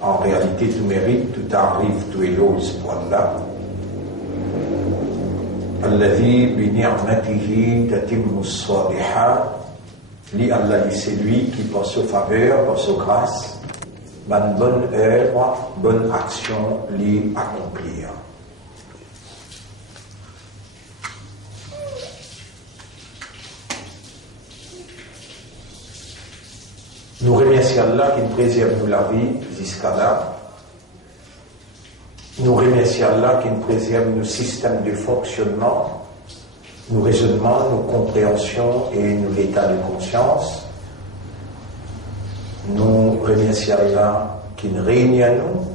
En réalité, tout mérite, tout arrive, tout éloge pour Allah. Alladhi bi ni'matihi tatimmu as-salihat. Li Allah, c'est lui qui, par sa faveur, par sa grâce, une bonne œuvre, bonne action, l'y accomplir. Nous remercions Allah qui nous préserve nous la vie jusqu'à là. Nous remercions Allah qui nous préserve nos systèmes de fonctionnement, nos raisonnements, nos compréhensions et nos états de conscience. Nous remercions Allah qui nous réunit à nous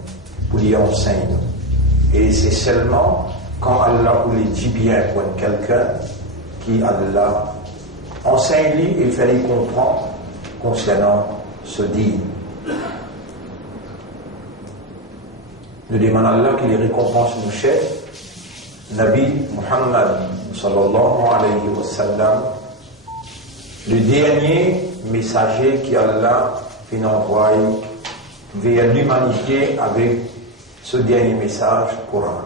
pour lui enseigner nous. Et c'est seulement quand Allah vous le dit bien pour quelqu'un qui Allah enseigne lui et fait lui comprendre concernant ce dîme. Nous demandons à Allah qu'il récompense nos chefs, Nabi Muhammad sallallahu alayhi wa sallam, le dernier messager qui Allah finit envoyé vers l'humanité avec ce dernier message Coran.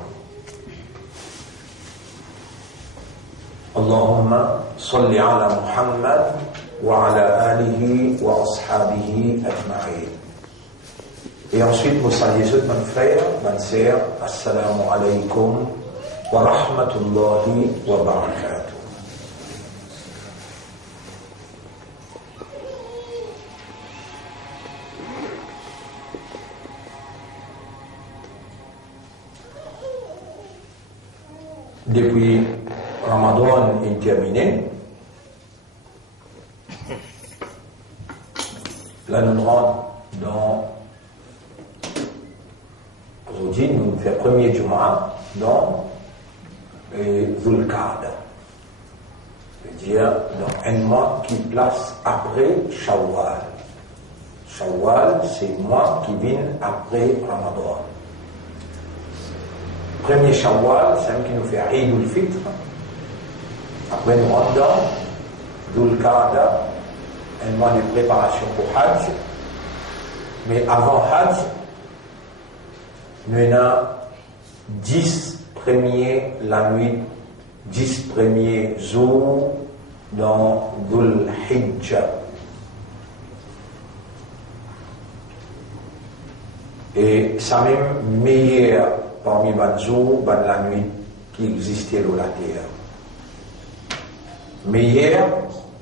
Allahumma salli ala Muhammad wa ala alihi wa ashabihi ajma'in. Et ensuite, vous saluez tous mes frères, mes sœurs, assalamu alaykum wa rahmatullahi wa barakatuh. Depuis Ramadan est terminé, là nous rentrons dans aujourd'hui nous faisons premier Jumu'ah dans Dhul Qa'dah, c'est-à-dire dans un mois qui place après Shawwal. Shawwal, c'est le mois qui vient après Ramadan. Premier Shawwal, c'est ce qui nous fait Eid al-Fitr. Après nous rentrons dans Dhul Qa'dah, un mois de préparation pour Hajj. Mais avant Hajj, nous avons 10 premiers la nuit, 10 premiers jours dans Dhul Hijjah. Et ça même meilleur parmi les jours, la nuit qui existait dans la terre. Meilleur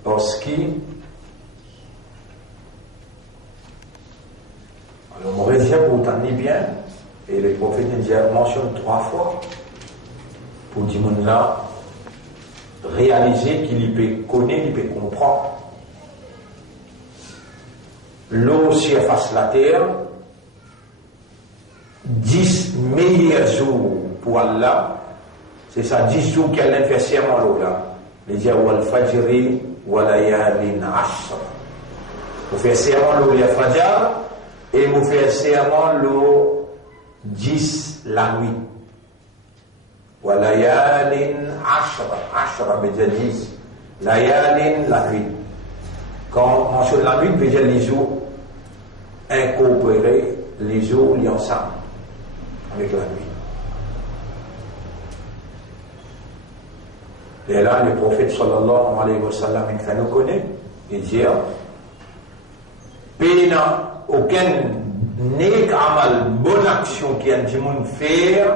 parce que alors, mon récit pour t'en bien, et le prophète mentionne 3 fois pour dire là, réaliser qu'il peut connaître, il peut comprendre. L'eau surface la terre, 10 meilleurs jours pour Allah, c'est ça, 10 jours qu'elle a fait serment l'eau là. Les dire wal fajri wa layalin ashr. Vous faites serment l'eau le fajr et vous faites serment l'eau 10 la nuit. Wa layalin ashr. Ashr veut dire 10. Layalin la nuit. Quand on mentionne la nuit, veut dire les jours incorporés, les jours liés ensemble avec la nuit. Et là, le prophète sallallahu alayhi wa sallam, il fait nous connaître, il dit, pénant aucun nek amal, bonne action qui a du monde faire,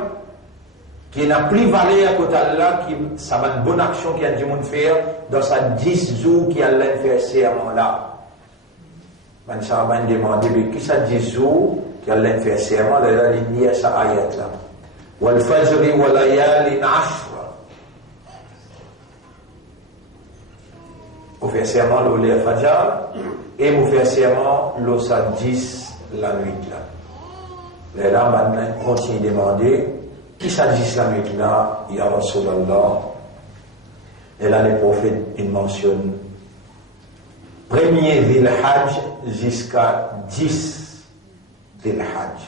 qui n'a plus valeur à côté d'Allah, qui ça va une bonne action qui a du monde faire, dans sa 10 jours qui a fait serment là. Man ça va demander, mais qui ça 10 jours qui a fait serment, là, il y a sa ayat là. Wal fajri wa layalin ashr. Vous faites serment le Fajr et vous faites serment le 10 la nuit là. Et là maintenant continue de demander qui ça 10 la nuit là, ya Rasulallah. Et là le prophète il mentionne premier Dhil Hajj jusqu'à 10 Dhil Hajj.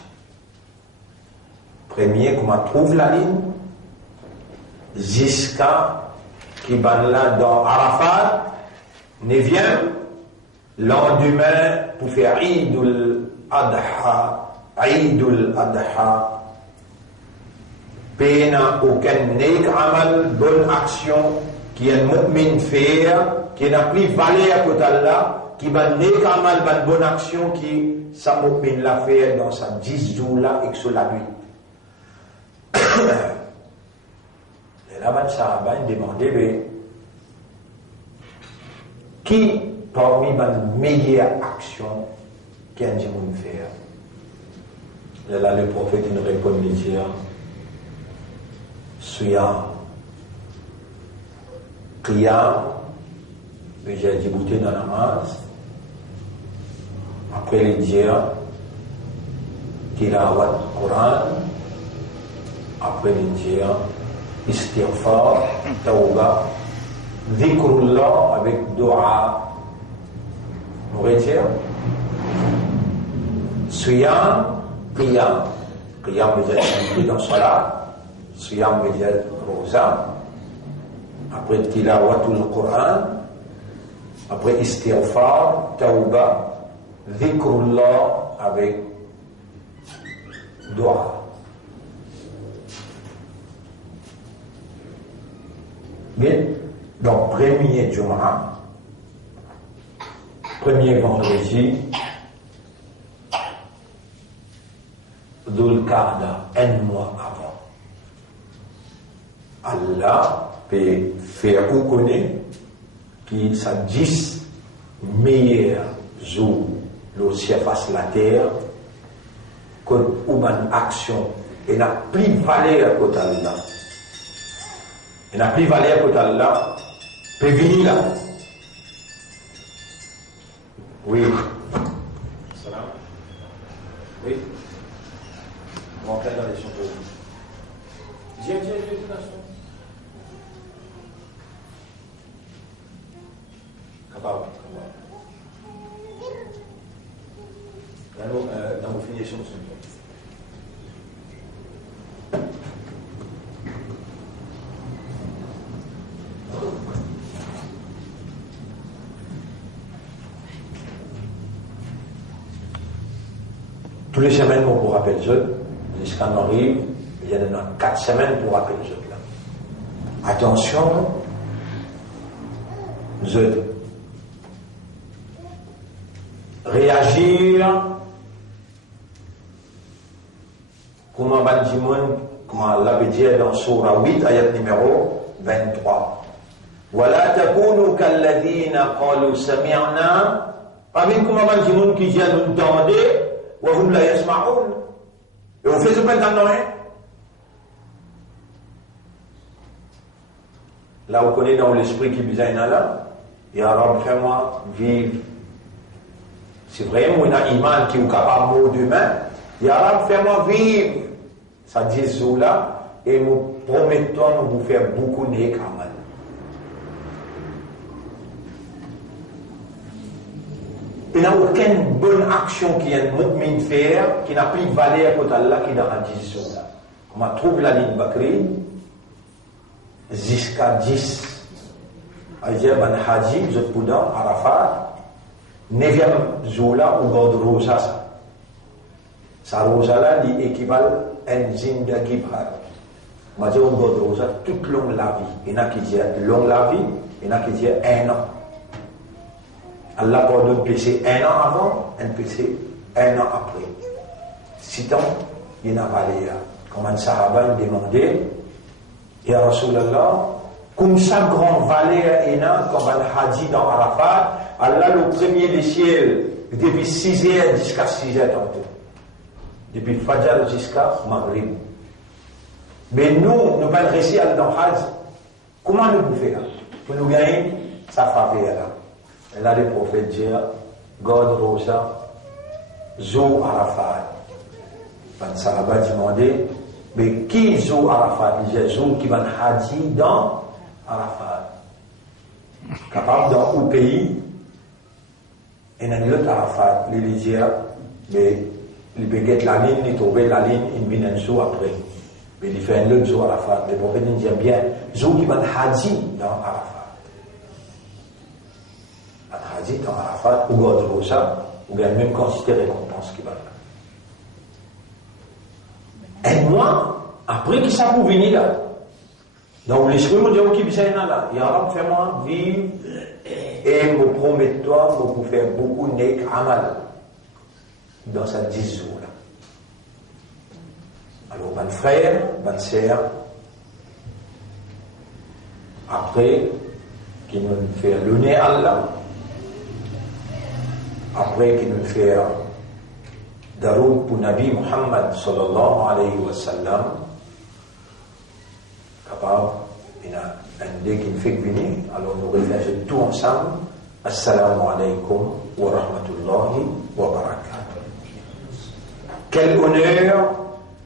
Premier comment trouve la ligne jusqu'à qui va là dans Arafat. 9e, lendemain, pour faire Eid al-Adha Aïdul Adha, pena aucun nek amal, bonne action, qui est mu'min faire, qui n'a plus valeur que Allah, qui va nek amal, bonne action, qui sa mu'min la fait dans sa 10 jours là et que sur la nuit. Et là, Sahaba demandait, mais, qui parmi les meilleures actions qu'un homme fait? Et là, le prophète nous répond de dire, Suyam, Qiyam, j'ai dit bouter dans la namaz, après les dire, Tilawat Quran, après les dire, Istighfar, Tawbah, Dhikrullah avec Dua. On retire Suyam, Qiyam. Qiyam veut dire dans Salat. Suyam veut dire Rosa. Après Tilawatul Quran. Après Istighfar, Tawbah, Dhikrullah avec Dua. Bien, donc premier Jumu'ah, premier vendredi, Dhul Qa'da, un mois avant. Allah peut faire ou connaître qu'il s'est 10 meilleurs jours, le ciel fasse la terre, que une action, et n'a plus valeur que Allah. Il n'a plus valeur que Allah, peut venir là. Oui. Salam. Oui. On va faire la leçon pour vous. J'ai la leçon. Capable. Dans vos finitions, tous les semaines, on vous rappelle ça. Jusqu'à nous arrive, il y en a 4 semaines pour rappeler ça. Attention, je réagir comme un bandimon, comme Allah veut dire dans Surah 8, ayat numéro 23. ولا تكونوا كالذين قالوا سمعنا. Parmi comme un bandimon qui vient nous entendre. وهم لا يسمعون. Et on fait ce pas entendre rien. Là, on connaît dans l'esprit qui vient là. Ya Rab, fais-moi vivre. C'est vrai, moi, on a iman qui est capable de demain. Ya Rab, fais-moi vivre. Ça dit ça là. Et nous promettons de vous faire beaucoup de kamal. Il n'y a aucune bonne action qui est mu'min faire, qui n'a plus de valeur pour Allah qui est dans la décision là. On trouve la ligne Bakri, jusqu'à 10. Aïe, ben Haji, vous êtes dans Arafat, 9e jour là, où God Rosa ça. Sa Rosa là, il équivalent à un zindagi bhar. On va dire, God Rosa, toute longue la vie. Il y en a qui disent longue la vie, il y en a qui disent 1 an. Allah pardonne péché 1 an avant, un péché 1 an après. Sinon, il y en a valeur. Comme un sahaba demandait, Ya Rasulallah, comme ça grand valeur est là, comme un hadith dans Arafat, Allah le premier des ciels, depuis 6h jusqu'à 6h tantôt. Depuis Fajr jusqu'à Maghrib. Mais nous pas réussi à aller dans Hajj. Comment nous pouvons faire? Pour nous gagner sa faveur là. Et là, le prophète dit, God Rosa, Zou Arafat. Ben, Sahaba demandé, mais qui Zou Arafat? Il dit, Zou qui va Hadji dans Arafat. Capable dans au pays, et dans l'autre Arafat, il dit, mais il peut get la ligne, il trouve la ligne, il vient un Zou après. Mais il fait un autre Zou Arafat. Le prophète dit bien, Zou qui va Hadji dans Arafat. Hadith dans Arafat, ou God Rosa, ou bien même considérer récompense qui va là. Aide-moi, après qui ça pour venir là. Donc l'esprit me dit, ok, bisa là. Ya Rab, fais-moi vivre et me promets-toi pour faire beaucoup nek amal dans ces 10 jours-là. Alors, mon frère, bonne sœur, après, qui nous fait l'honneur à Allah, après qui nous fait daroud pour Nabi Muhammad sallallahu alayhi wa sallam, capable, il y a un dé qui nous fait venir, alors nous réfléchissons tout ensemble. Assalamu alaikum wa rahmatullahi wa barakatuh. Quel honneur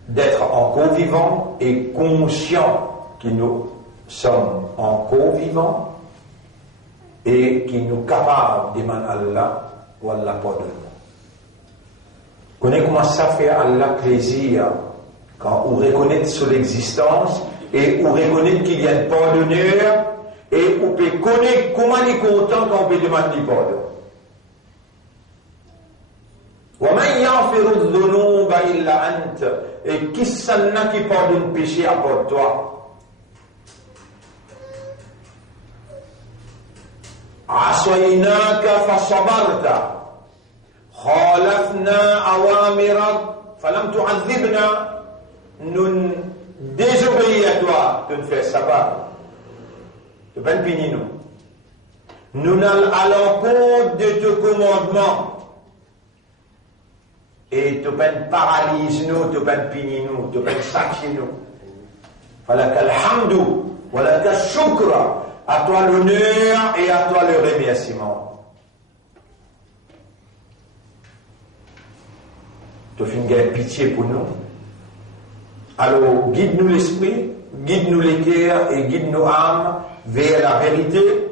d'être encore vivant et conscient que nous sommes encore vivants et qui nous capables de demander à Allah ou Allah pardonne. Connaissez comment ça fait Allah plaisir quand on reconnaît son existence et on reconnaît qu'il y a un pardonneur et on peut connaître comment il est content quand on peut demander pardon. وَمَنْ يَغْفِرُ الذُّنُوبَ إِلَّا أَنْتَ. Et qui s'en a qui pardonne péché à part toi? عَصَيْنَاكَ فَصَبَرْتَ خَالَفْنَا أَوَامِرَكَ فَلَمْ تُعَذِّبْنَا. Nous désobéissons à toi, tu nous fais savoir. Tu ne peux pas punir nous. Nous n'allons à l'encontre de tes commandements. Et tu peux paralyser nous, tu peux punir nous, tu peux sacrifier nous. Falaka alhamdu, walaka shukra. À toi l'honneur et à toi le remerciement. Tu fais une pitié pour nous. Alors, guide-nous l'esprit, guide-nous les cœurs et guide nos âmes vers la vérité.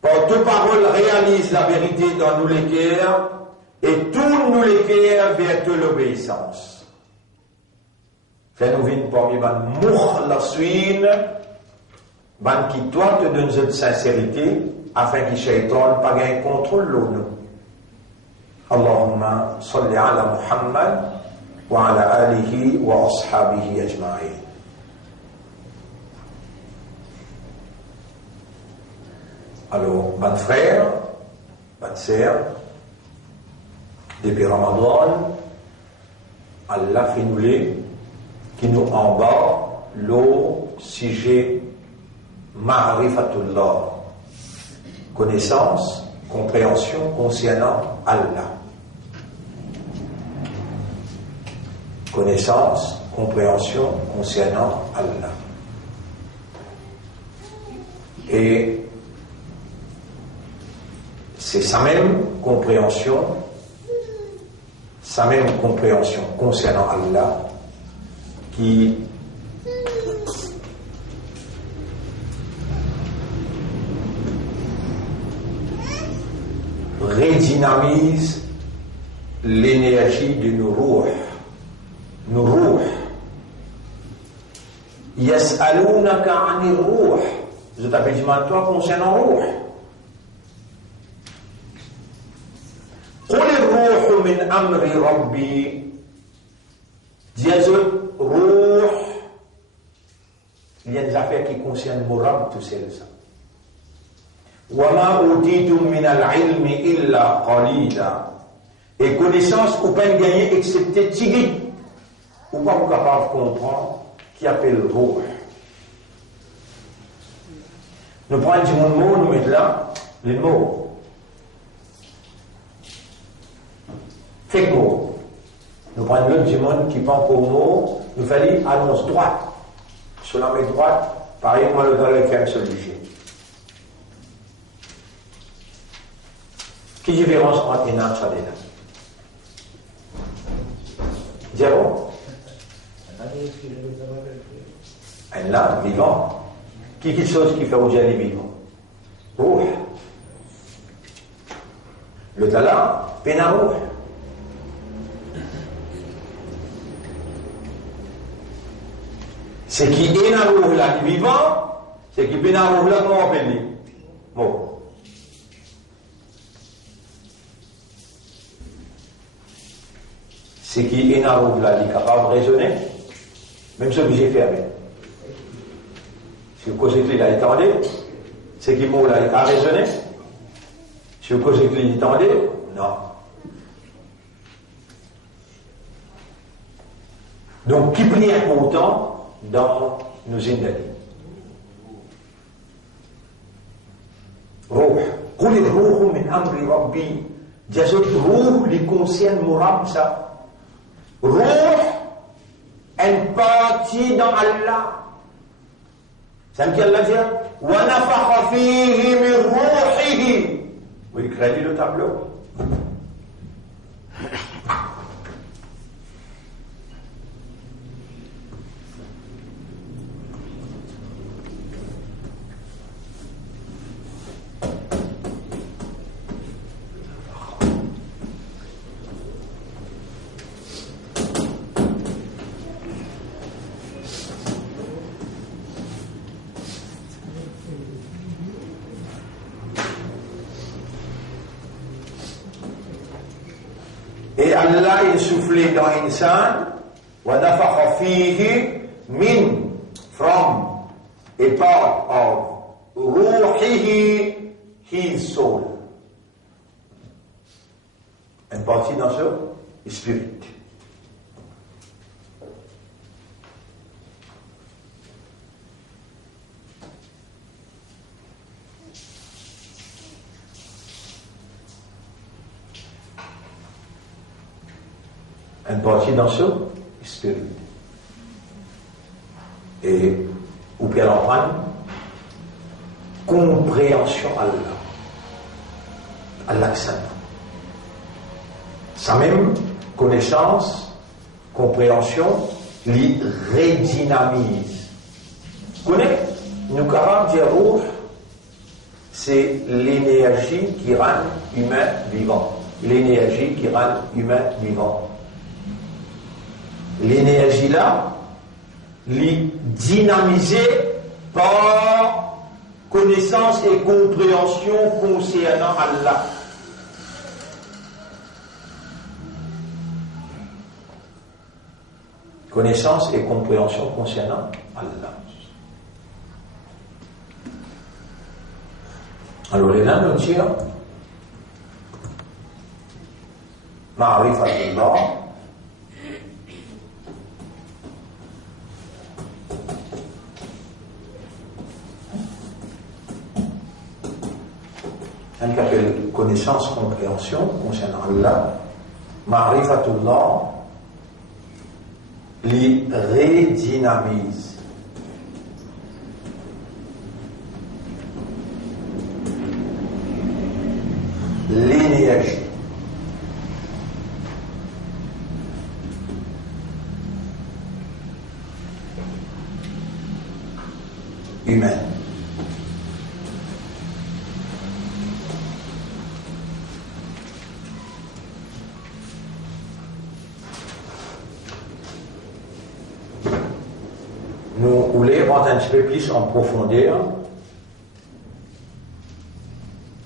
Par tes paroles, réalise la vérité dans nous les cœurs et tourne-nous les cœurs vers toute l'obéissance. Fais-nous vivre parmi les mukhlassin, ban qui toi te donne cette sincérité, afin que Shaitan pas gagne contrôle nous. Allahumma salli ala Muhammad wa ala alihi wa ashabihi ajma'in. Alors, bonne frère, bonne sœur, depuis Ramadan, Allah fait nous les qui nous en bas l'eau sujet ma'rifatullah, connaissance, compréhension concernant Allah. Connaissance, compréhension concernant Allah. Et c'est sa même compréhension concernant Allah qui redynamise l'énergie de nos ruh. Nos ruh. Yas'alunaka 'anir ruh. Je t'avais dit toi concernant ruh. قل الروح من أمر ربي. Dis ruh. Il y a des affaires qui concernent mon Rabb, tout c'est ça. وَمَا أُوتِيتُم مِّنَ الْعِلْمِ إِلَّا قَلِيلًا. Et connaissance, vous ne pouvez pas gagner excepté tigui. Ou pas vous capable de comprendre qui appelle ruh. Nous prenons du mot, nous mettons là les mots. Fait mot. Nous prenons l'autre du monde qui prend pour mot, nous fallait annonce droite. Sur la main droite, pareil, moi le dans le ferme solution. Quelle différence entre une âme et une âme? Zéro. Un âme vivant. Quelque chose qui fait bouger les vivants. Ruh. Le talent, pénarouh. Ce qui est dans le là qui vivant, c'est qui est dans le là qu'on appelle. Bon. c'est qui est dans là, il est capable de raisonner, même ce que j'ai fait avec. Si vous causez que il a étendu, c'est qui mot là, il a raisonné. Si vous causez que il a étendu, non. Donc, qui prière autant dans nos indés? Ruh. قل الروح من أمر ربي. جزء روح اللي concerne Muramsa. Ruh, une partie dans Allah. C'est ce qu'Allah dit. وَنَفَخَ فِيهِ مِنْ رُوحِهِ. Vous écrivez le tableau. Et Allah est soufflé dans l'insan, وَنَفَخَ فِيهِ min, from, a part of, ruhihi, his soul. Une partie dans ce spirit. Une partie dans ce spirit. Et ou bien en prendre compréhension Allah. Allah saint. Sa même connaissance, compréhension, les redynamise. Vous connaissez? Nous capables de dire rouge, c'est l'énergie qui rend humain vivant. L'énergie qui rend humain vivant. L'énergie là, les dynamisée par connaissance et compréhension concernant Allah. Connaissance et compréhension concernant Allah. Alors les nains nous disent Ma'rifatullah. Un qui appelle connaissance, compréhension concernant Allah, Ma'rifatullah, les redynamise. L'énergie. Humaine. Nous voulons rentrer un petit peu plus en profondeur.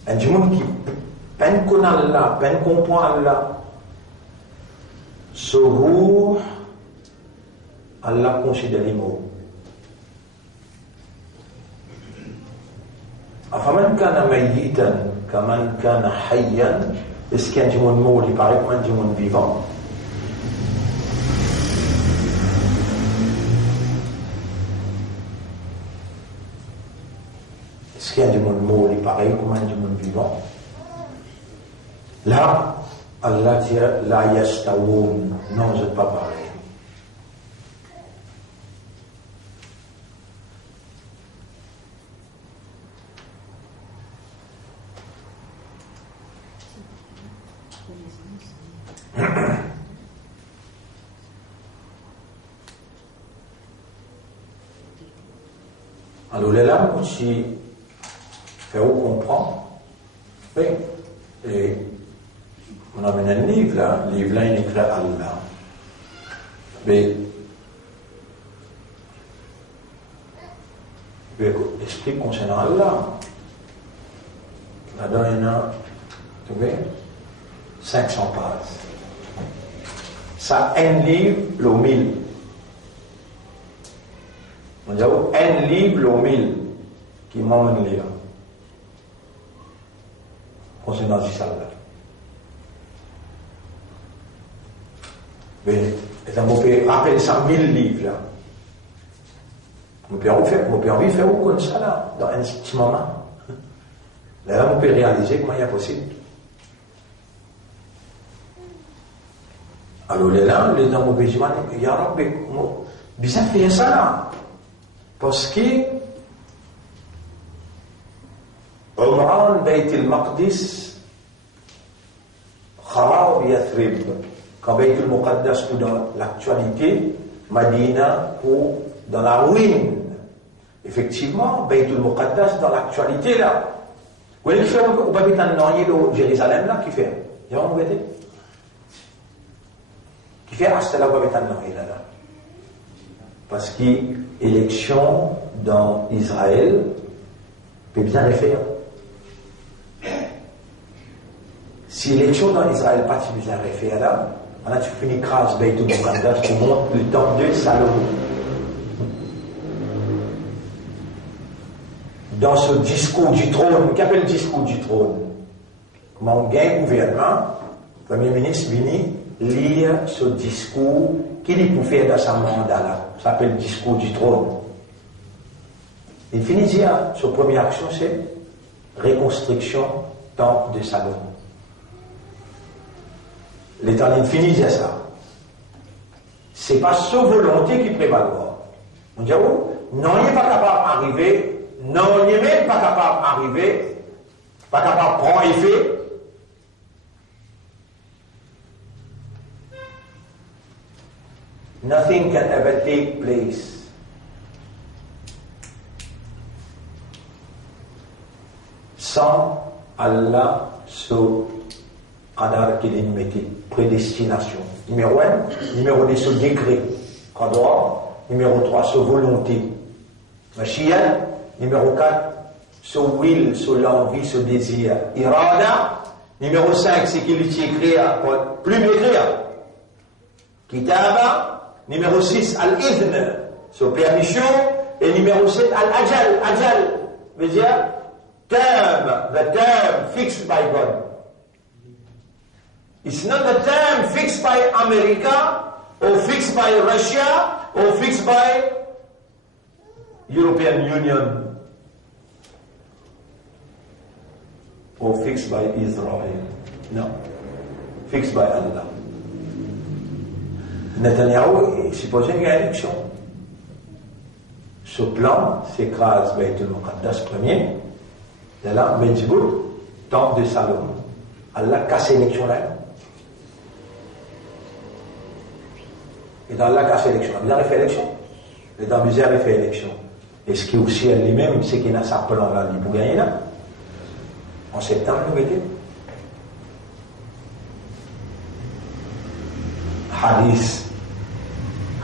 Un du monde qui peine connaît Allah, peine comprend Allah. Ce roux, Allah considère les mots. أفمن كان ميتا كمن كان حيا. Est-ce qu'il y a un monde mort, il paraît comme un monde vivant? Est-ce qu'il y a du monde mort, il paraît comme un monde vivant? Là, Allah dit la yastawoun. Non, je ne pas pareil. Alors, les lames, si on comprend, oui, et on amène un livre là, il écrit Allah. Mais, l'esprit concernant Allah, là-dedans, il y en a, tu vois, 500 pages. ça un livre le 1000. On dit un livre le 1000 qui m'emmène lire. Concernant ça là. Mais on peut rappeler ça 1000 livres là. On peut envie de faire comme ça là, dans un petit moment. Là, on peut réaliser comment il est possible. Alors là, les gens me disent, il y a un peu bizarre de faire ça là. Parce que Umran Bayt al-Maqdis Kharab Yathrib. Quand Bayt al-Muqaddas ou dans l'actualité, Madina ou dans la ruine. Effectivement, Bayt al-Muqaddas dans l'actualité là. Où est-ce que vous avez un de Jérusalem là qui fait? Qui fait hasta là où vous avez un là. Parce que l'élection dans Israël peut bien le faire. Si l'élection dans Israël pas bien le faire là, maintenant tu finis grâce Bayt al-Muqaddas, tu montes le temps de Salomon. Dans ce discours du trône, qu'appelle le discours du trône? Comment on gagne gouvernement, le Premier ministre vient lire ce discours qu'il peut faire dans sa mandat là. Ça s'appelle le discours du trône. Il finit de dire, sa première action c'est reconstruction temple de Salomon. L'Éternel finit de dire ça. C'est pas sa volonté qui prévaloir. On dit, oh, non, il n'est pas capable d'arriver. Non, il n'est même pas capable d'arriver, pas capable de prendre effet. Nothing can ever take place sans Allah sur qadar qu'il mettait, prédestination. Numéro 1, numéro 2, ce décret, qadar, numéro 3, ce volonté. Mashiach, numéro 4, ce will, ce l'envie, ce désir. Irada. Numéro 5, c'est qu'il est écrit, plus écrire. Kitaba. Numéro 6, al-idhn, ce permission. Et numéro 7, al-ajal. Ajal veut dire term, the term fixed by God. It's not the term fixed by America, or fixed by Russia, or fixed by European Union. Or fixed by Israel. No. Fixed by Allah. Netanyahu est supposé qu'il y a une élection. Ce plan s'écrase Bayt al-Muqaddas premier. De là, Benjibout, temple de Salomon. Allah casse l'élection là. Et dans Allah casse l'élection. Allah a fait élection. Et dans Misère a fait élection. Et ce qui est aussi à lui-même, c'est qu'il a sa plan là, pour gagner là. En septembre, nous mettons.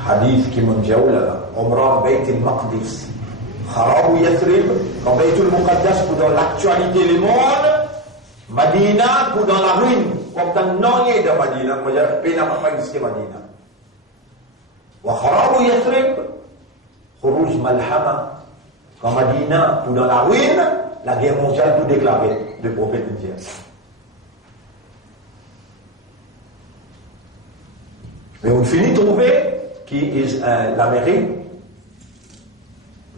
Hadith qui m'a dit là, Umran Bayt al-Maqdis, Kharab Yathrib, quand Bayt al-Muqaddas pour dans l'actualité du monde, Madina pour dans la ruine, comme dans non de Madina, moi j'ai peine à pas exister Madina. Wa Kharab Yathrib, Khuruj Malhama, quand Madina pour dans la ruine, la guerre mondiale tout déclaré, le prophète dit. Mais on finit de trouver l'Amérique,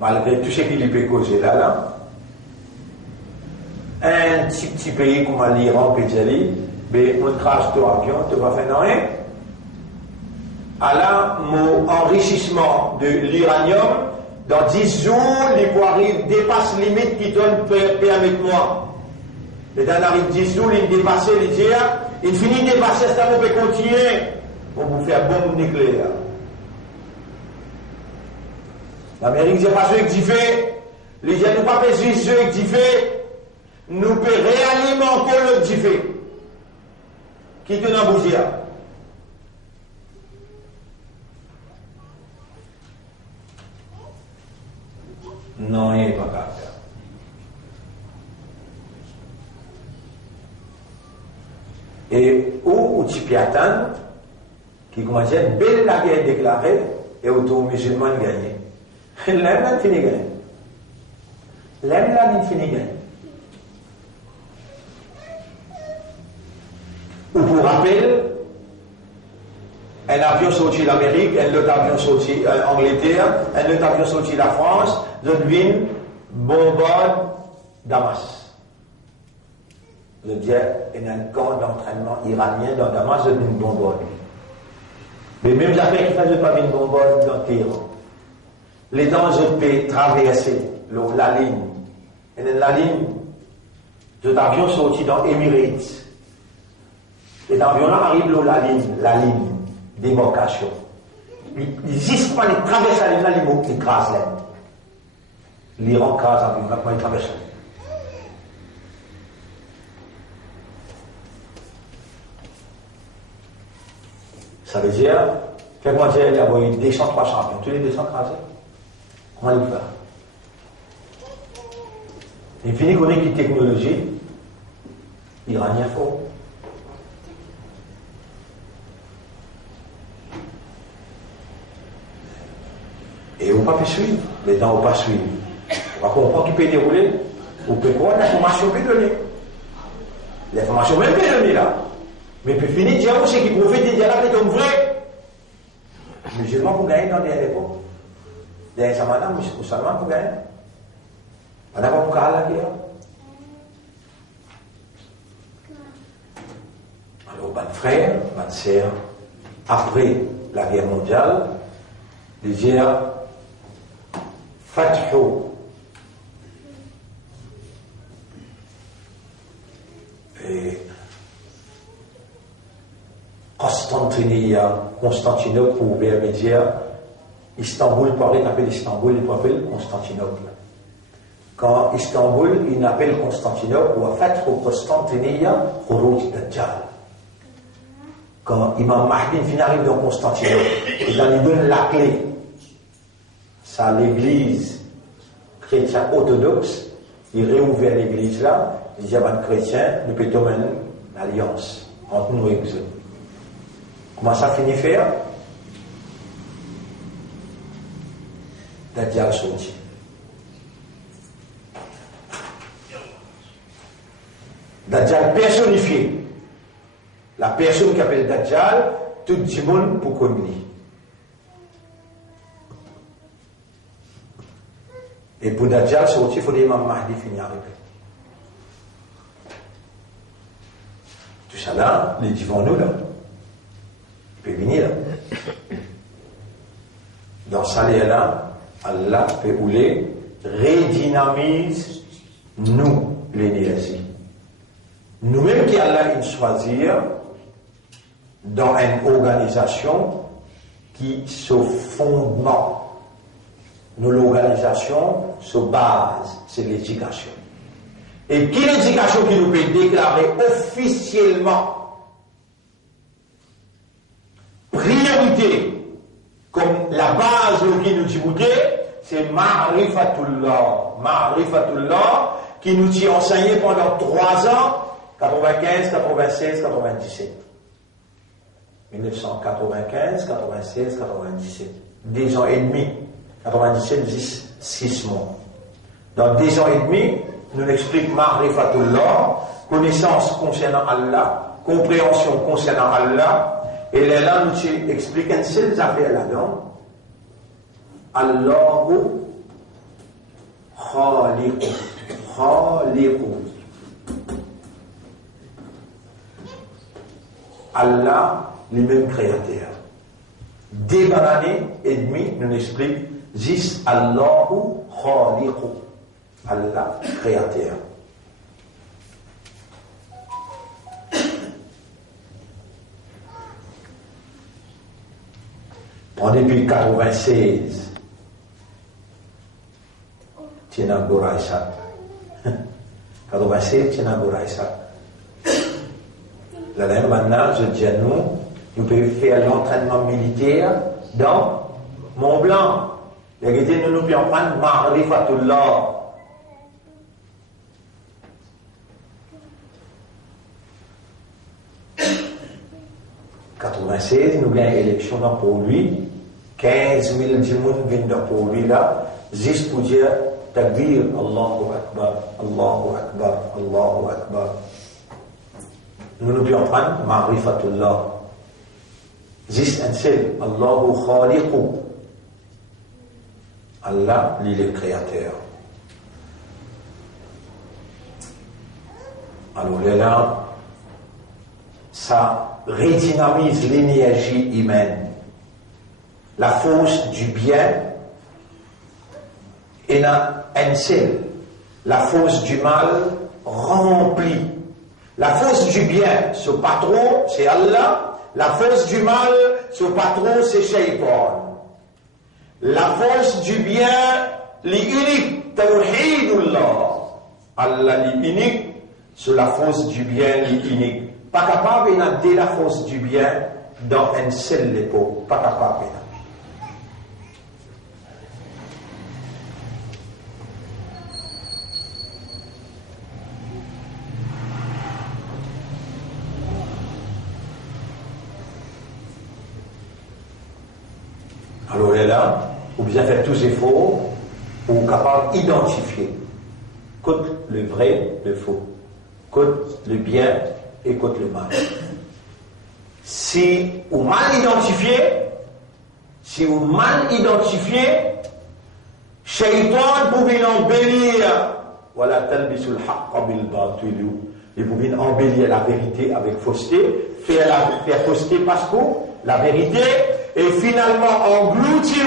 malgré tout ce qu'il peut causer là, un petit pays comme l'Iran, mais on crache ton avion, tu vas faire rien. Alors, mon enrichissement de l'uranium, dans 10 jours, les poiries dépassent les limites qui donnent permettez-moi. Et dans 10 jours, il dépasse les dieux, il finit de dépasser, ça on peut continuer. On vous fait une bombe nucléaire. L'Amérique dit pas ce que tu fais, les gens n'ont pas besoin de ce que tu fais, nous pouvons réalimenter encore le que tu fais. Qui te n'a bougé? Non, il n'est pas capable. Et où tu peux attendre, qui commençait belle la guerre déclarée et autour musulman gagné. L'aime la fini gagné. L'aime la fini gagné. Ou pour rappel, un avion sorti l'Amérique, un autre avion sorti l'Angleterre, un autre avion sorti la France, une ville bombarde Damas. Je dis, il y a un camp d'entraînement iranien dans Damas, une bombarde. Les mêmes affaires qui faisaient pas une bombarde dans Téhéran. Les dangers de traverser la ligne. Et la ligne, cet avion sorti dans Emirates. Cet avion-là arrive là, la ligne démarcation. Il n'existe pas de traverser la ligne, là, il écrase là. L'Iran crase l'avion, là, comment il traverse. Ça veut dire, comment dire, il y a eu 200, 300 avions, tous les 200 crasés. Comment il fait? Il finit qu'on ait une technologie iranienne fort. Et on ne peut pas suivre, les gens ne peuvent pas suivre. On va comprendre qui peut dérouler, on peut prendre l'information peut donner. L'information même peut donner là. Mais puis finir, dire aussi qui profite de dire là, c'est un vrai. Musulman pour gagner dans des époques. Des Samanam, musulmans pour gagner. On n'a pas pour gagner la guerre. Alors, mon frère, ma sœur, après la guerre mondiale, les dire Fathu et Constantinople pour ouvrir les médias. Istanbul parlait, il appelle Istanbul, il appelle Constantinople. Quand Istanbul, il appelle Constantinople, ou Fathu Constantiniya, Khuruj Dajjal. Quand Imam Mahdi arrive dans Constantinople, il donne la clé. Ça, l'église chrétienne orthodoxe, il réouvert l'église là, il dit à un chrétien, nous pouvons tomber une alliance entre nous et eux. Comment ça finit faire? Dajjal sorti. Dajjal personnifié. La personne qui appelle Dajjal, tout le monde pour connaître. Et pour Dajjal sortir, il faut que l'imam Mahdi finisse arriver. Tout ça là, les divans nous là. Il peut venir là. Dans ça là, Allah peut rouler, redynamise nous, l'énergie. Nous-mêmes qui Allah choisir dans une organisation qui se fondement. Nous, l'organisation se base sur l'éducation. Et qui l'éducation qui nous peut déclarer officiellement priorité comme la base qui nous dit c'est Ma'rifatullah. Ma'rifatullah qui nous dit enseigné pendant 3 ans, 95, 96, 97. 1995, 96, 97. 10 ans et demi. 97, 6 mois. Dans 10 ans et demi, nous explique Ma'rifatullah, connaissance concernant Allah, compréhension concernant Allah, et là, nous explique une seule affaire là-dedans. Allahu Khaliqu. Khaliqu. Allah, le même créateur. Des années et demie, nous explique Zis Allahu Khaliqu. Allah, créateur. En depuis 96, Tina Goraïsa. 96, Tina Goraïsa. Là, maintenant, je dis à nous pouvons faire l'entraînement militaire dans Mont Blanc. Les gens nous pouvons prendre Ma'rifatullah. 96, nous gagnons l'élection pour lui. 15 000 djimoun viennent pour lui là, juste pour dire Takbir, Allahu Akbar, Allahu Akbar, Allahu Akbar. Nous nous devons prendre Ma'rifatullah. Juste un seul, Allahu Khaliqu. Allah, lui, le créateur. Alors là, ça redynamise l'énergie humaine. La force du bien est un seul. La force du mal remplit. La force du bien, ce patron, c'est Allah. La force du mal, ce patron, c'est Shaytan. La force du bien, l'unique, Tawhidullah. Allah, l'unique, c'est la force du bien, l'unique. Pas capable de la force du bien dans un seul époque. Pas capable. Alors là, vous bien faire tous les efforts pour capable d'identifier côté le vrai, le faux, côté le bien et côté le mal. Si vous mal identifié, Shaitan pouvait embellir, voilà, talbisul haqqa bil batil, il pouvait embellir la vérité avec fausseté, faire fausseté parce que la vérité et finalement engloutir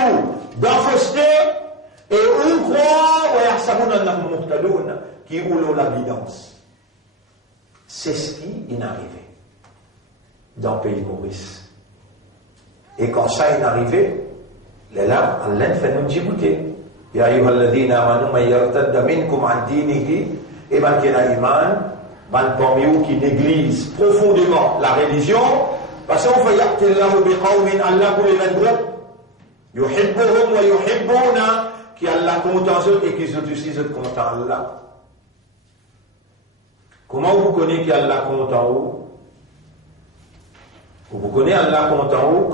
dans fausseté et on croit qui roule la guidance. C'est ce qui est arrivé dans le pays Maurice. Et quand ça est arrivé, là, Allah fait nous djibouter. Ya ayyuhalladhina amanu man yartadda minkum an dinihi, et ben qui a iman, ben parmi vous qui néglige profondément la religion. فسوف يأتي الله بقوم الله pour les groupes يحبهم ويحبون qui Allah content eux et qui sont aussi content Allah. Comment vous connaissez qu'Allah content vous? Vous connaissez Allah content vous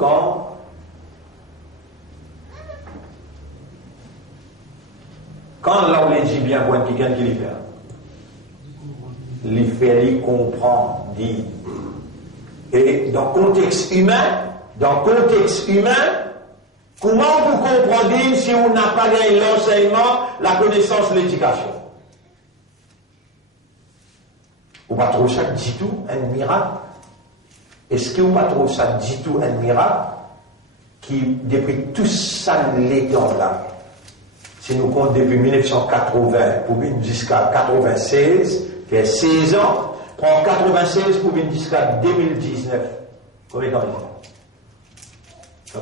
quand Allah vous dit bien pour quelqu'un qui les fait, il comprend, dit. Et dans le contexte humain, comment vous comprenez si on n'a pas gagné l'enseignement, la connaissance, l'éducation? Vous ne pas trouver ça du tout un miracle? Est-ce que vous ne pas trouver ça du tout un miracle qui, depuis tout ça, les temps là, si nous comptons depuis 1980 pour jusqu'à 96, fait 16 ans, en 96 pour venir jusqu'à 2019. Combien de temps il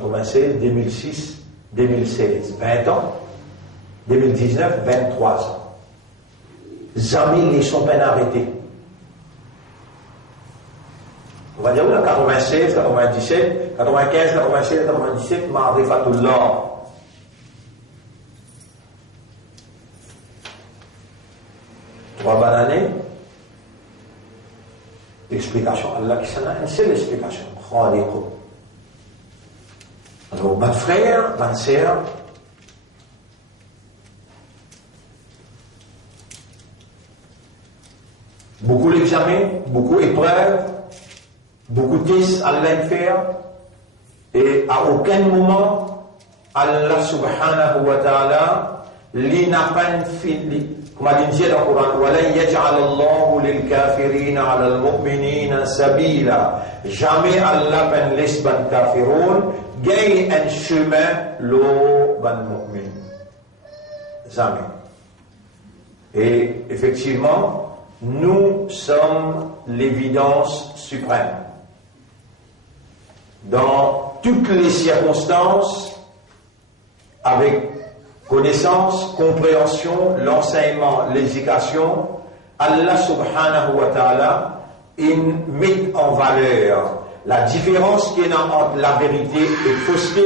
faut? 96, 2006, 2016. 20 ans. 2019, 23 ans. Jamais les sont peine arrêtés. On va dire, là, 96, 97, 95, 96, 97, Ma'rifatullah. 3 bonnes années. L'explication, Allah qui s'en a une seule explication. Alors, mon frère, ma sœur, beaucoup d'examens, beaucoup d'épreuves, beaucoup de tests à faire, et à aucun moment, Allah subhanahu wa ta'ala, l'inapan fini. Comme a dit dans le Coran, وَلَنْ يَجْعَلَ اللَّهُ لِلْكَافِرِينَ عَلَى الْمُؤْمِنِينَ سَبِيلًا. Jamais Allah ben laisse ban kafiroun gagne un chemin l'eau ban mu'min. Jamais. Et effectivement, nous sommes l'évidence suprême. Dans toutes les circonstances, avec connaissance, compréhension, l'enseignement, l'éducation, Allah subhanahu wa ta'ala met en valeur la différence qu'il y a entre la vérité et fausseté,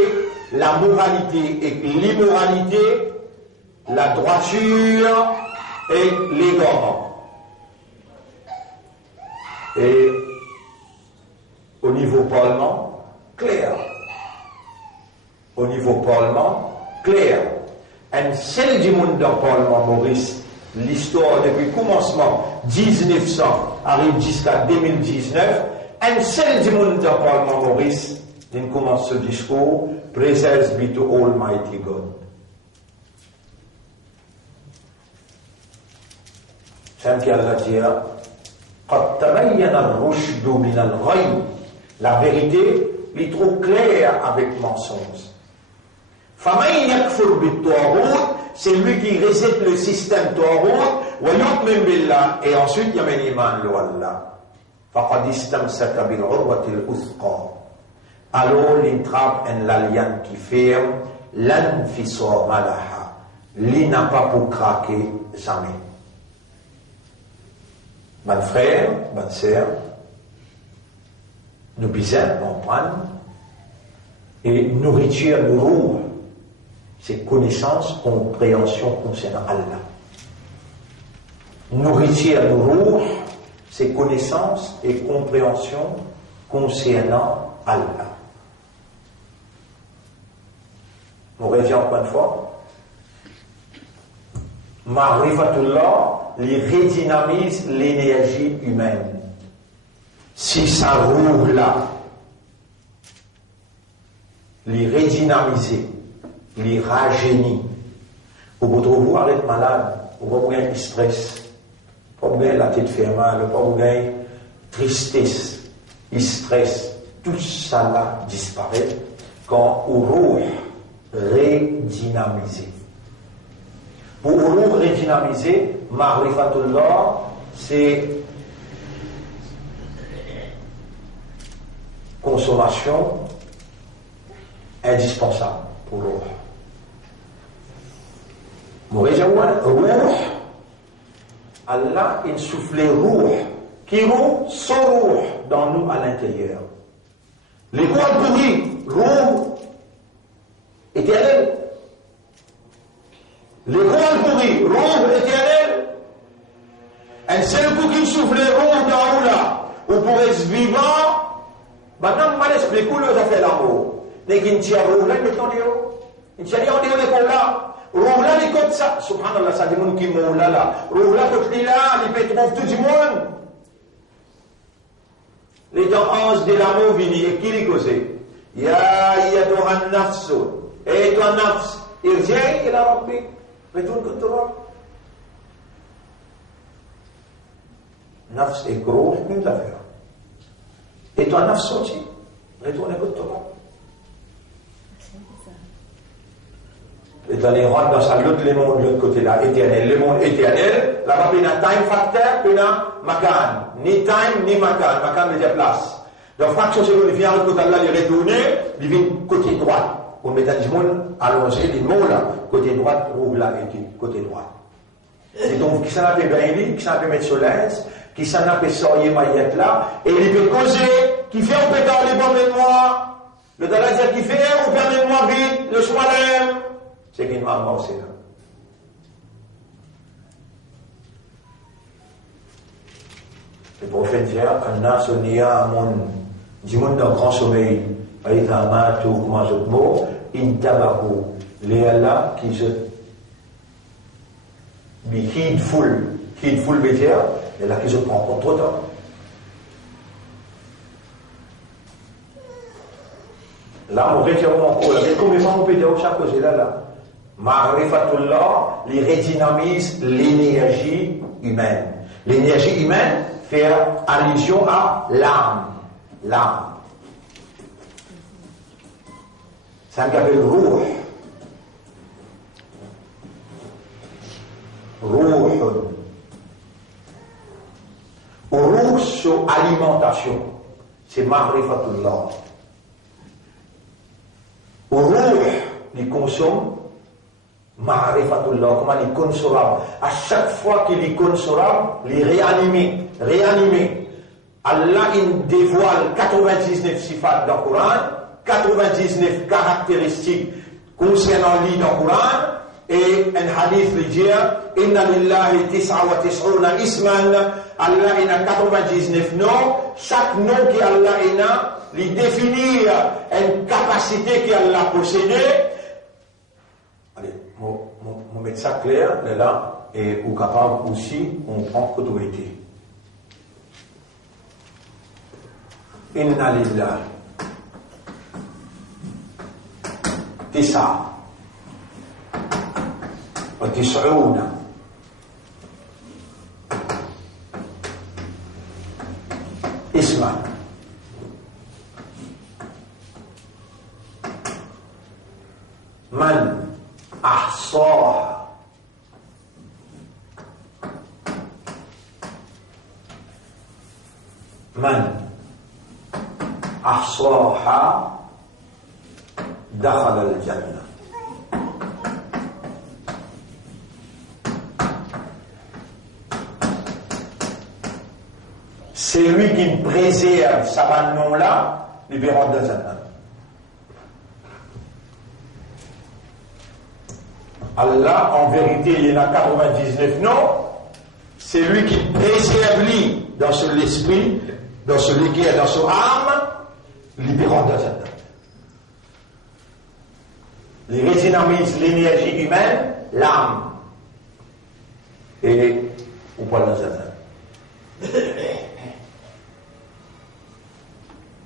la moralité et l'immoralité, la droiture et l'égarement. Et au niveau parlement, clair. Au niveau parlement, clair. Un seul du monde dans le parlement Maurice, l'histoire depuis le commencement 1900 arrive jusqu'à 2019, un seul du monde dans le parlement Maurice, il commence ce discours, Praise be to Almighty God. C'est ce qu'Allah dit, قد تبين الرشد من الغي. La vérité, il est trop clair avec mensonge. فَمَنْ يَكْفُرْ بِالطَّاغُوتِ, c'est lui qui rejette le système Taghut, وَيُؤْمِنْ بِاللَّهِ, et ensuite il y a un iman le Allah. فَقَدْ اسْتَمْسَكَ بِالْعُرْوَةِ الْوُثْقَى. Alors il trappe une alliance qui ferme, l'anfisor malaha. Il n'a pas pour craquer jamais. Mon frère, bonne sœur, nous besoin comprendre et nourriture le roux, c'est connaissance, compréhension concernant Allah. Nourriture le roux, c'est connaissance et compréhension concernant Allah. On revient encore une fois. Ma'rifatullah, il redynamise l'énergie humaine. Si ça roule là, il redynamise, il rajeunit. Au bout de vous, arrête malade, vous va vous gagner du stress, pas vous gagner la tête fait mal, pas vous gagner tristesse, stress, tout ça là disparaît quand vous roule redynamisé. Pour nous redynamiser, Ma'rifatullah, c'est consommation indispensable pour l'eau. Allah, il souffle roux, qui roux, son roux dans nous à l'intérieur. Les poils pourris, roux, éternel. Les poils pourris, roux, éternel. Un seul coup qui souffle roux dans nous là, ou pour être vivant, maintenant, je m'explique où nous avons fait l'amour. Mais qui ne tient roux là, mettons les roux. Il ne tient rien de l'école là. Roux là, les côtes ça. Subhanallah, ça dit monde qui m'ont là. Roux là, côté là, il peut trouver tout du monde. Les temps 11 de l'amour vini, et qui les cause? Ya yadouhan nafsu. Et toi, nafs, irji ila rabbi. Retourne contre toi. Nafs est gros, même l'affaire. Et toi, nafs aussi. Retourne contre toi. Et dans les rangs, dans sa lutte, le monde de l'autre côté là, éternel. Le monde éternel, là-bas, il y a un time factor, puis il y a un makan. Ni time, ni makan. Makan veut dire place. Donc, fraction seconde, il vient à l'autre côté là, il est retourné, il vient côté droit. On met du monde allongé, il mot là, côté droit, roule là, et côté droit. Et donc, qui s'en a fait bain, qui s'en a fait mettre sur l'aise, qui s'en a fait sortir maillette là, et il peut causer, qui fait un pétard, les bons de moi, le dalazir qui fait, ou permet-moi vite, le soir-là. C'est qu'il m'a amorcé là. Le prophète dit, Anna sonia amon, du monde dans le grand sommeil, aïta matou, comment je te mot, in tabakou, les Allah qui se be heedful veut dire, et là qui se prend contre toi. Là, on retire mon cours, là, mais comment on peut dire chaque chose là? Ma'rifatullah, il redynamise l'énergie humaine. L'énergie humaine fait allusion à l'âme. L'âme. Ça s'appelle ruh. Ruh. Ruh, c'est alimentation. C'est Ma'rifatullah. Ruh, il consomme Ma'rifatullah, comment il consomme. À chaque fois qu'il est consomme, il est réanimé. Allah, il dévoile 99 sifat dans le Coran, 99 caractéristiques concernant lui dans le Coran, Et un hadith lui dit Inna lillahi tis'a wa tis'una isman. Allah il a 99 noms. Chaque nom qui Allah il a, lui définit une capacité qu'Allah possédait. Allez, on met ça clair là, et au capable aussi, on prend autorité. Inna lillahi tis'a wa tis'una isman. Man ahsaha dakhala al-jannah. C'est lui qui préserve sa nom-là, il verra dans Jannah. Allah, en vérité, il y en a 99 noms. C'est lui qui préserve lui dans son esprit, dans celui qui est dans son âme, libérant de Jannah. Il redynamise l'énergie humaine, l'âme. Et on parle de Jannah.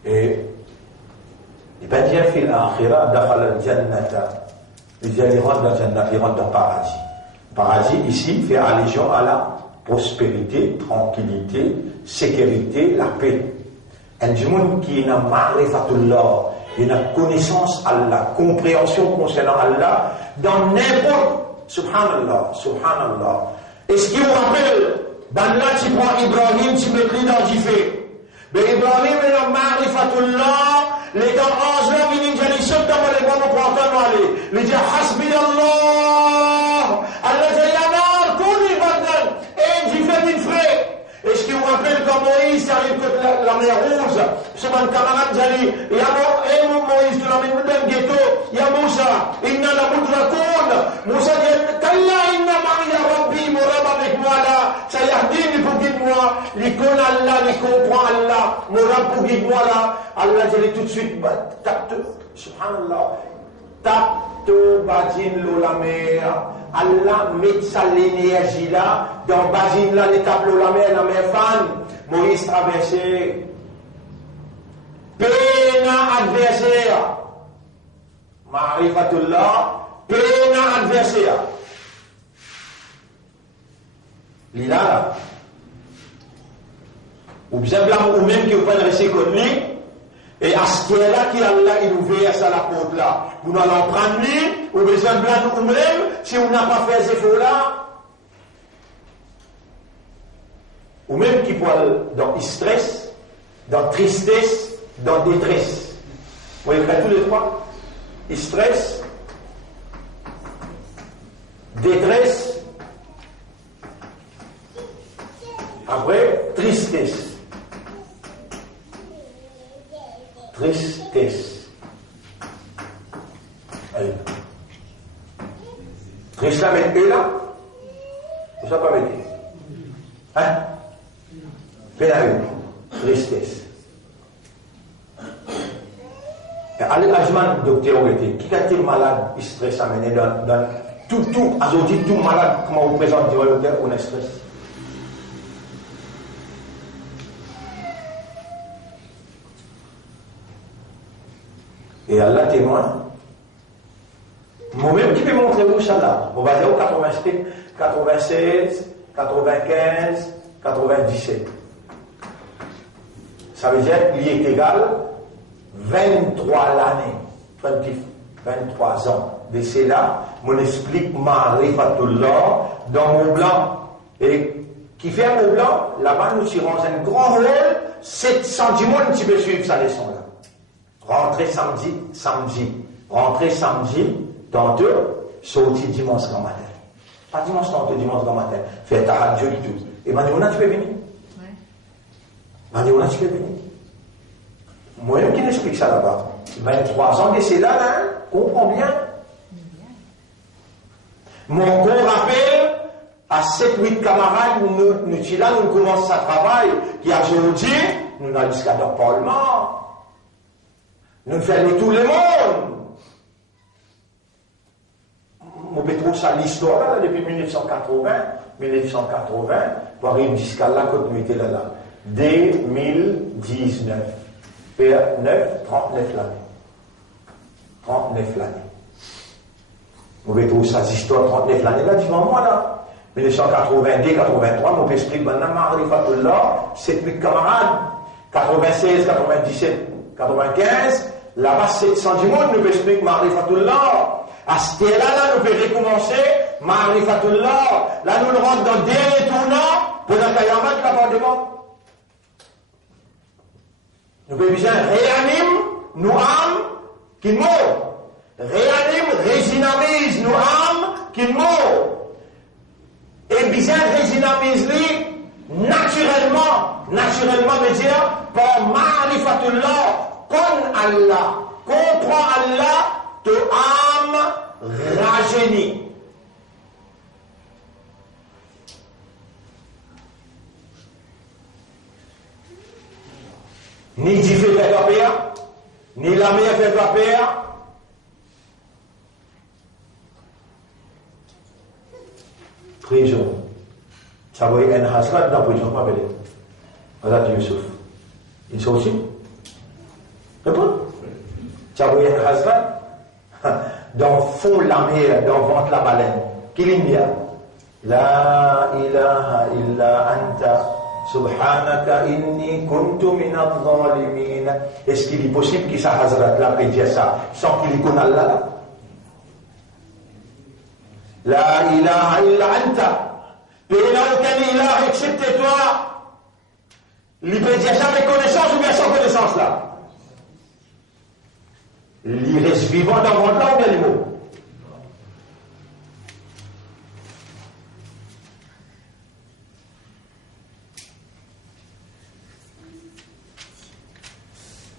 Et il va dire fil akhira dakhala al-jannata. Il dit il rentre dans Jannah, il rentre dans le paradis. Paradis ici fait allusion à la prospérité, tranquillité, sécurité, la paix. Un monde qui n'a ma'rifatullah, il a connaissance Allah, compréhension concernant Allah, dans n'importe, subhanallah, subhanallah. Est-ce qu'il vous rappelle, dans là tu prends Ibrahim, tu mets lui dans du feu. Mais Ibrahim il a ma'rifatullah, les gars anges là, ils disent, ils sont dans les bons pour entendre aller. Ils disent, hasbi Allah, Allah dit, yanar, kouni badnan, et du fait d'une frais. Est-ce qu'il vous rappelle quand Moïse arrive contre la mer Rouge, c'est mon camarade Jali, il y a Moïse, tu l'amènes dans le ghetto, il y a Moussa, il n'a la moudrakoun, Moussa dit, Kalla inna maria rabbi, mon rab avec moi là, ça y a dit, pour guide-moi, il connaît Allah, il comprend Allah, mon rab pour guide-moi là, Allah dit tout de suite, tape, subhanallah, tape, badin la mer. Allah met sa l'énergie là, dans Bazine là, les tableaux la mer fan, Moïse traversé, pena adversaire, Ma'rifatullah, pena adversaire. Il là, ou bien ou même qui vous pouvez rester comme lui, et à ce qui est là, qui Allah il ouvert ça la porte là. Vous n'allez en prendre lui, ou besoin de blanc ou même, si on n'a pas fait ces efforts là, ou même qui peut aller dans stress, dans tristesse, dans détresse. Vous voyez tous les trois? Stress, détresse, après tristesse. Tristesse. Allez. Tristesse là, mais là, vous savez pas mettre. Hein? Fais la une. Tristesse. Allez, Ajman, docteur, qui a été malade, il stress amené dans tout, aujourd'hui, tout malade, comment vous présentez, on est stress. Et Allah témoin. Moi-même qui peux montrer où ça là. On va dire au 96, 95, 97. Ça veut dire qu'il est égal 23 l'année. 23 ans. De cela, on explique Ma'rifatullah dans mon blanc. Et qui fait mon blanc, là-bas nous tirons un grand rôle, 700 du monde qui peut suivre sa leçon là. Rentrez samedi, rentrez samedi, tantôt, sorti dimanche grand matin. Pas dimanche tantôt, dimanche grand matin. Faites ta radio et tout. Et Maniouna, tu peux venir? Oui. Maniouna, tu peux venir? Moi-même qui l'explique ça là-bas. 23 ans, et c'est là, hein, comprends bien. Mon qu'on rappelle à 7-8 camarades, nous là, nous commençons à travail, qui a aujourd'hui, nous n'allons jusqu'à dans le Parlement. Nous faisons tout le monde. Mon pétrole, ça l'histoire là, depuis 1980, pour arriver jusqu'à là, quand nous étions là. 2019. P9, 39 l'année. 39 l'année. Mon pétrole, ça l'histoire 39 l'année là, devant moi là. 1982, 83, mon explique maintenant, Ma'rifatullah, 7-8 camarades. 96, 97, 95, là-bas 700 du monde, nous explique Ma'rifatullah. À ce là, nous pouvons recommencer, Ma'rifatullah. Là, nous le rentrons dans le dernier tournant, pour la Kayamat, la part de monde. Nous pouvons bien réanime, nous âmes, qui meurent. Réanime, résinamise, nous âmes, qui meurent. Et bien résinamise lui, naturellement, veut dire, par Ma'rifatullah, comme Allah, comprend Allah, te âme rajeunit. Ni Dieu fait faire père, ni la mère fait faire père. Prison. Ça va être un hasrat dans la prison, pas belle. Voilà Youssouf. Ils sont aussi. C'est bon? Ça va être un hasrat dans le fond de la mer, dans le ventre de la baleine. Qu'il y a? La ilaha illa anta. Subhanaka inni kuntu minal zalimin. Est-ce qu'il est possible qu'il ça Hazrat là peut dire ça sans qu'il connaisse Allah là? La ilaha illa anta. Il n'y a aucun ilah excepté toi. Il peut dire ça avec connaissance ou bien sans connaissance là? Il reste vivant dans le monde là ou bien les mots?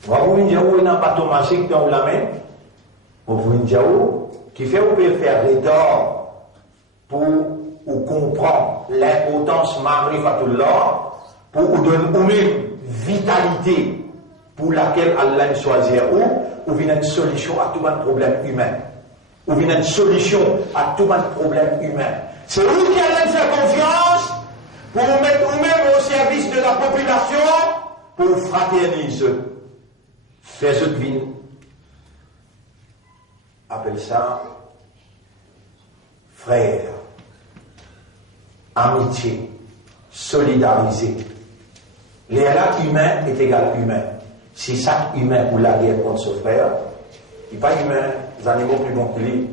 Vous voulez dire où il n'a pas de magique dans la main? Vous voulez dire où qui fait ou peut faire des torts pour ou comprendre l'importance Ma'rifatullah pour vous donner ou même vitalité pour laquelle Allah choisit ou vient une solution à tout un problème humain. Ou vient une solution à tout un problème humain. C'est vous qui allez faire confiance pour vous mettre vous-même au service de la population pour fraterniser. Faire ce que appelle ça frère, amitié, solidarité. L'élan humain est égal humain. Si chaque humain ou la guerre contre son frère, il n'est pas humain, les animaux plus bons que lui.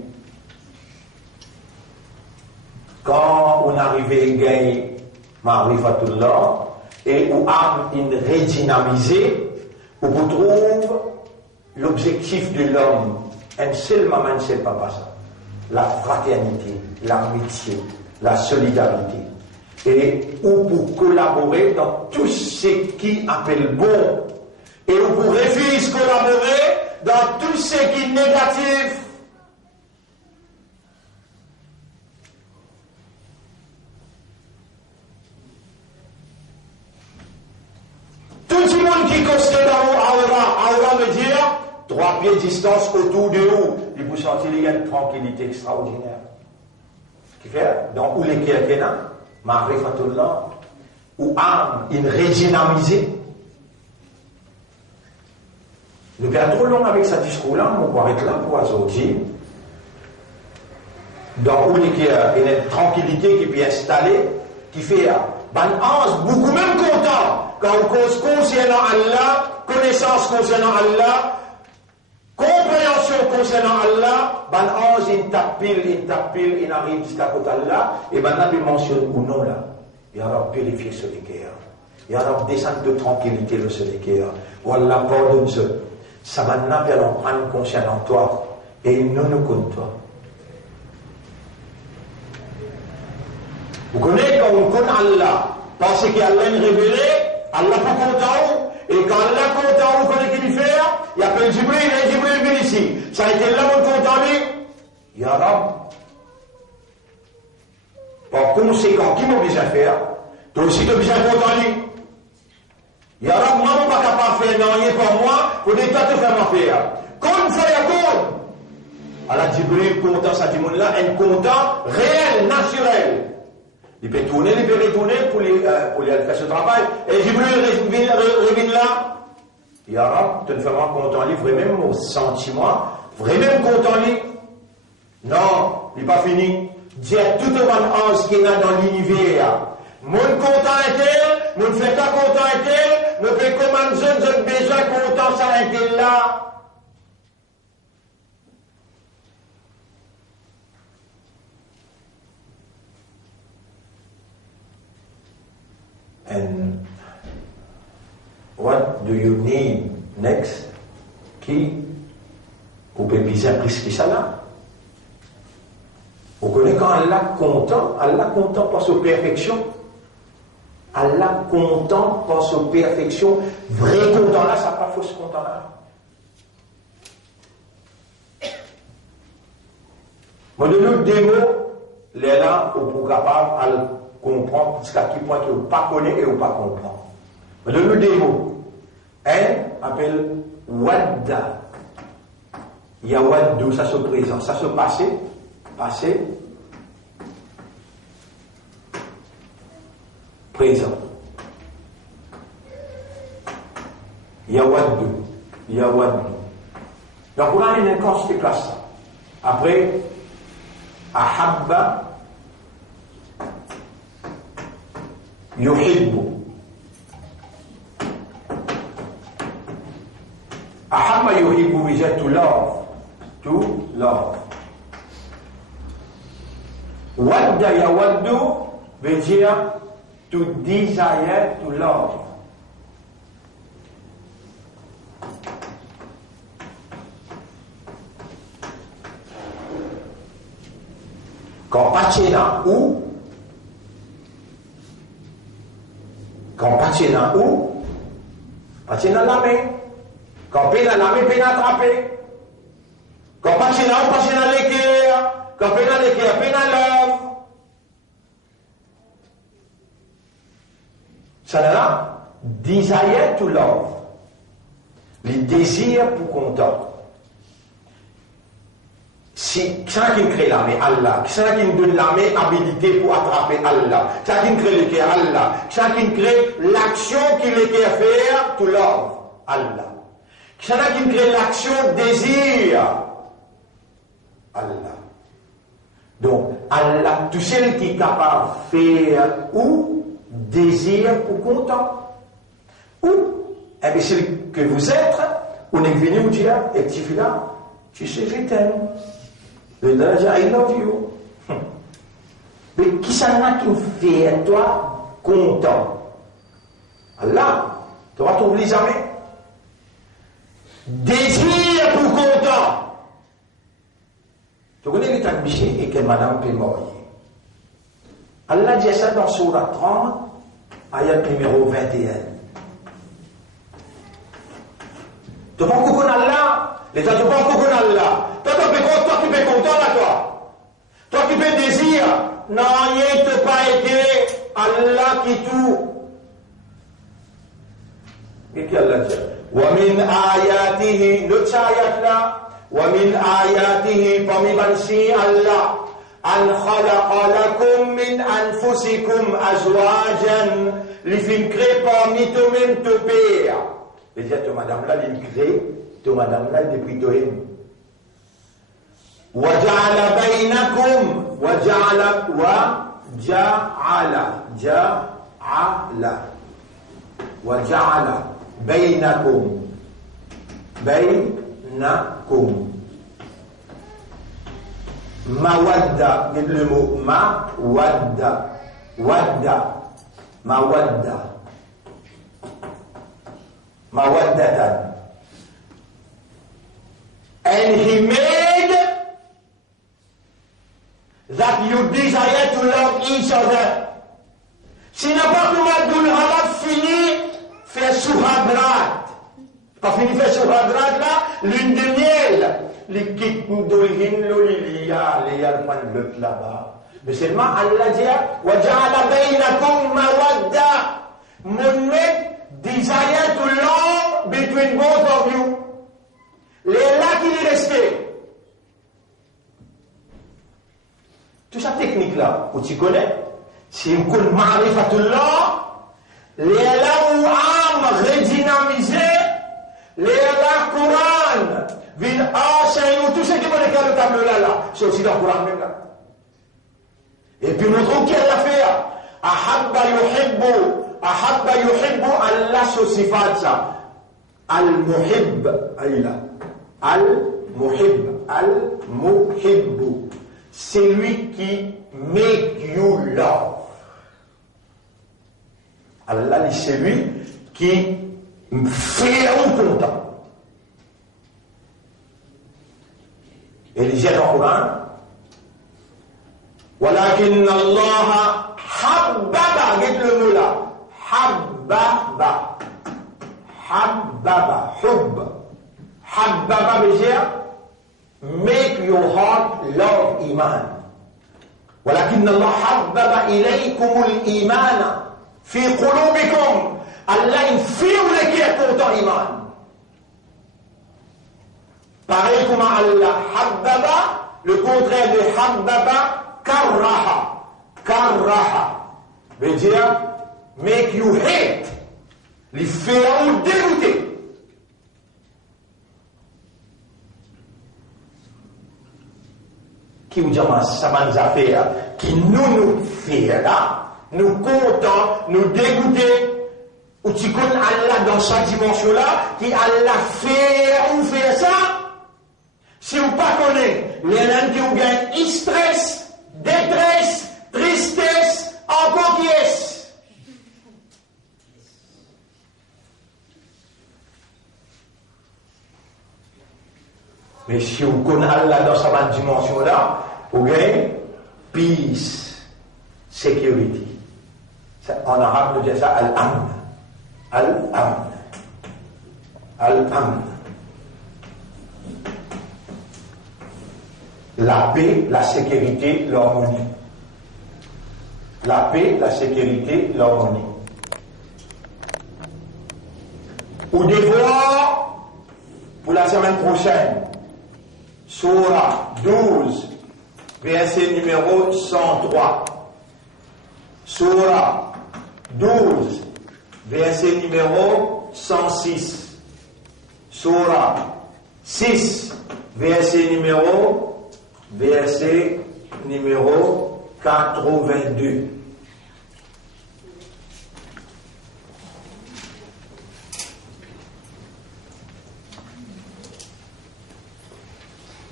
Quand on arrive à gagner Ma'rifatullah et où âme une redynamisée, où vous trouvez l'objectif de l'homme, un seul maman, un seul papa, ça. La fraternité, l'amitié, la solidarité. Et où pour collaborer dans tout ce qui appelle bon. Et où pour refuser collaborer dans tout ce qui est négatif. Tout le monde qui constate aura me dire 3 pieds de distance autour de vous, et vous sentez qu'il y a une tranquillité extraordinaire. Ce qui fait, dans où les Kéakena, Ma'rifatullah, ou âme, une redynamisée. Nous sommes trop long avec ce discours-là, on va être là pour aujourd'hui. Dans où il y a une tranquillité qui peut installer, qui fait beaucoup même content quand on cause concernant Allah, connaissance concernant Allah, compréhension concernant Allah, il tapile, il arrive jusqu'à côté Allah, et maintenant il mentionne ou non là. Il y aura purifié ce cœur. Il y aura descente de tranquillité le ce cœur. Wallah, pardonne-ce. Ça maintenant, nous allons prendre conscience en toi, et nous nous comptons toi. Vous connaissez quand on connaît Allah, parce qu'Allah est révélé, Allah pas content, et quand Allah est content, vous connaissez qu'il fait, il appelle Jibril, et Jibril vient ici. Ça a été là, mon content, lui. Ya Rab, Par conséquent, qui m'oblige à faire? Toi aussi, tu es obligé à content. Ya Rab, moi, je ne suis pas capable de faire non, rien pour moi, pour que toi, tu fais ma faire. Comme ça, il y a comme. Alors, Jibril, content, ça dit, là, un content réel, naturel. Il peut tourner, il peut retourner pour aller faire ce travail. Et Jibril revient là. Ya Rab, tu ne fais pas content, vraiment, mon sentiment, vraiment content, non, il n'est pas fini. Dieu, tout le monde qui est dans l'univers. Mon content est tel, mon fait pas content est tel, me fait comment je besoin content ça est tel là. And what do you need next? Qui vous pouvez bien plus que ça là? Vous connaissez quand Allah content passe aux perfections. Allah content passe aux perfections. Vrai content là, ça n'a pas fausse content là. Moi, de l'autre démo, les là, on peut capable de comprendre jusqu'à quel point que vous ne pas connaissez et vous ne pas comprendre. Mais de l'autre démo, un appelle Wadda. Il y a Waddu, ça se présente, ça se passé, présent. Yawaddu. Donc on a une quantité classe ça. Après, Ahabba, Yuhibbu. Ahabba Yuhibbu veut dire to love. To love. Wadda yawaddu veut dire to desire to love. Quand patché dans où? Quand patché dans où? Patché dans la main. Quand paix dans la main, paix attrapé. Quand patché dans où? Patché dans l'équerre. Quand paix dans l'équerre, paix dans l'œuvre. Ça là, desire to love. Les désirs pour content. Si ça qui crée la main, Allah. Ça qui nous donne la main, habilité pour attraper Allah. Ça qui crée le cœur, Allah. Ça qui crée l'action qu'il est faire, to love, Allah. Ça qui crée l'action désir, Allah. Donc, Allah, tout ce qui est capable de faire ou désir pour content. Ou, imbécile que vous êtes, on est venu vous dire, et petit là, tu sais, je t'aime. Le danger, I love you. Mais qui ça n'a qui fait toi content? Allah, tu vas t'oublier jamais. Désir pour content. Tu connais l'état de Miché et que madame peut mourir. Allah dit ça dans Surah 30, ayat numéro 21. Tu vas comprendre Allah? Les gens ne vont pas comprendre Allah. Toi qui peux content là, toi. Toi qui peux désir. Non, il ne pas été Allah qui tout. Et qui Allah dit? وَمِنْ آيَاتِهِ l'autre ayat là. وَمِنْ آيَاتِهِ parmi bansi Allah. أَنْ خَلَقَ لَكُمْ مِنْ أَنفُسِكُمْ أَزْوَاجًا لِفِنْ crée parmi toi-même ton père. Et dire, madame là, il crée. To madame là depuis Tohim. وَجَعَلَ بَيْنَكُمْ وَجَعَلَ بَيْنَكُمْ mawadda, dites le mot mawaddatan. And he made that you desire to love each other. Si n'importe comment le halal fini faire souhadrat. Pas fini faire souhadrat là, lune de miel. Les quittes d'origine, les le point de là-bas. Mais seulement Allah dit وَجَعَلَ بَيْنَكُمْ مَوَدَّةً Mon desire to love between both of you. Les là qui est resté. Toute cette technique-là, où tu connais, si vous connaissez Ma'rifatullah, les là où âme redynamisée, les là Coran, vient enseigner tout ce qui est dans le tableau là, c'est aussi dans le Coran même là. Et puis nous trouvons qu'elle l'a fait. Ahabba yuhibbu Allah sur sifat ça. Al-muhib, aïla. Al-muhib, al-muhibbu. C'est lui qui make you love. Allah, c'est lui qui me fait un content. Et il dit dans le Coran, ولكن الله حبب قلت له مولا حبب بجير make your heart love إيمان ولكن الله حبب إليكم الإيمان في قلوبكم الله ينفير لك يكون إيمان pareil comme Allah حبب le contraire de حبب Karaha veut dire make you hate, les faire ou dégoûter. Qui vous dit ça va nous affaires qui nous fait là, nous comptons, nous dégoûter, ou tu connais Allah dans sa dimension là, qui Allah fait ou fait ça. Si vous ne connaissez pas, les gens qui vous gagnent stress, détresse, tristesse, encore qui est. Mais si vous connaissez Allah dans sa dimension là, vous gagnez peace, sécurité. En arabe, nous disons ça al-amn. Al-amn. Al-amn. La paix, la sécurité, l'harmonie. La paix, la sécurité, l'harmonie. Au devoir, pour la semaine prochaine, Surah 12, verset numéro 103. Surah 12, verset numéro 106. Surah 6, verset numéro 82.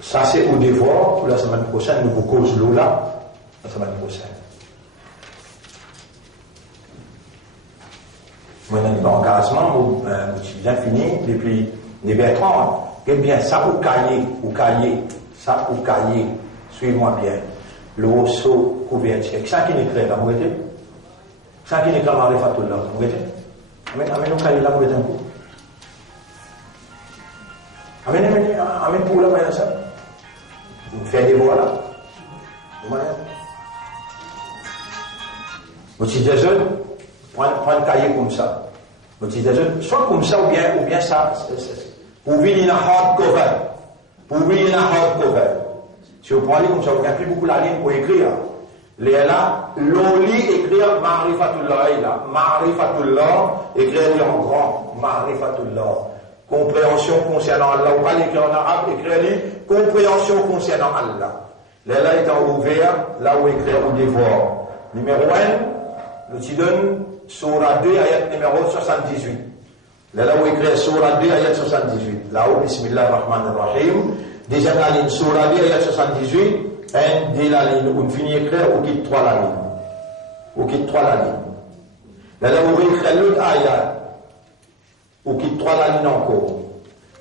Ça c'est au devoir pour la semaine prochaine, nous vous cause l'eau là, la semaine prochaine. Moi, dans l'engagement, j'ai bien fini depuis les Bertrand. Eh bien, ça au cahier. Ça, au cahier, suivez-moi bien. Le osso couverture. Ça qui n'est clair, là, vous voyez? Ça qui n'est clair, Ma'rifatullah, vous voyez? Amène au cahier, là, vous voyez un coup. Amène pour là, vous ça. Vous faites des voix, là. Vous voyez? Vous dites des jeunes, prends un cahier comme ça. Vous dites des jeunes, soit comme ça, ou bien ça. Vous vivez une hardcover. Pour ouvrir la hardcover. Si vous prenez comme ça, vous n'avez plus beaucoup la ligne pour écrire. Les là, l'oli écrire Ma'rifatullah là. Ma'rifatullah, écrire en grand. Ma'rifatullah. Compréhension concernant Allah. Ou pas l'écrire en arabe, écrire compréhension concernant Allah. Les là étant ouverts, là où écrire au devoir. Numéro 1, nous te donne Surah 2, ayat numéro 78. Là où écrit Surah 2, ayat 78. Là-haut, Bismillah ar-Rahman ar-Rahim. Déjà, la ligne Surah 2, ayat 78. Et la ligne, on finit écrire, on quitte 3 la ligne. On quitte 3 la ligne. Là où écrit l'autre ayat, on quitte 3 la ligne encore.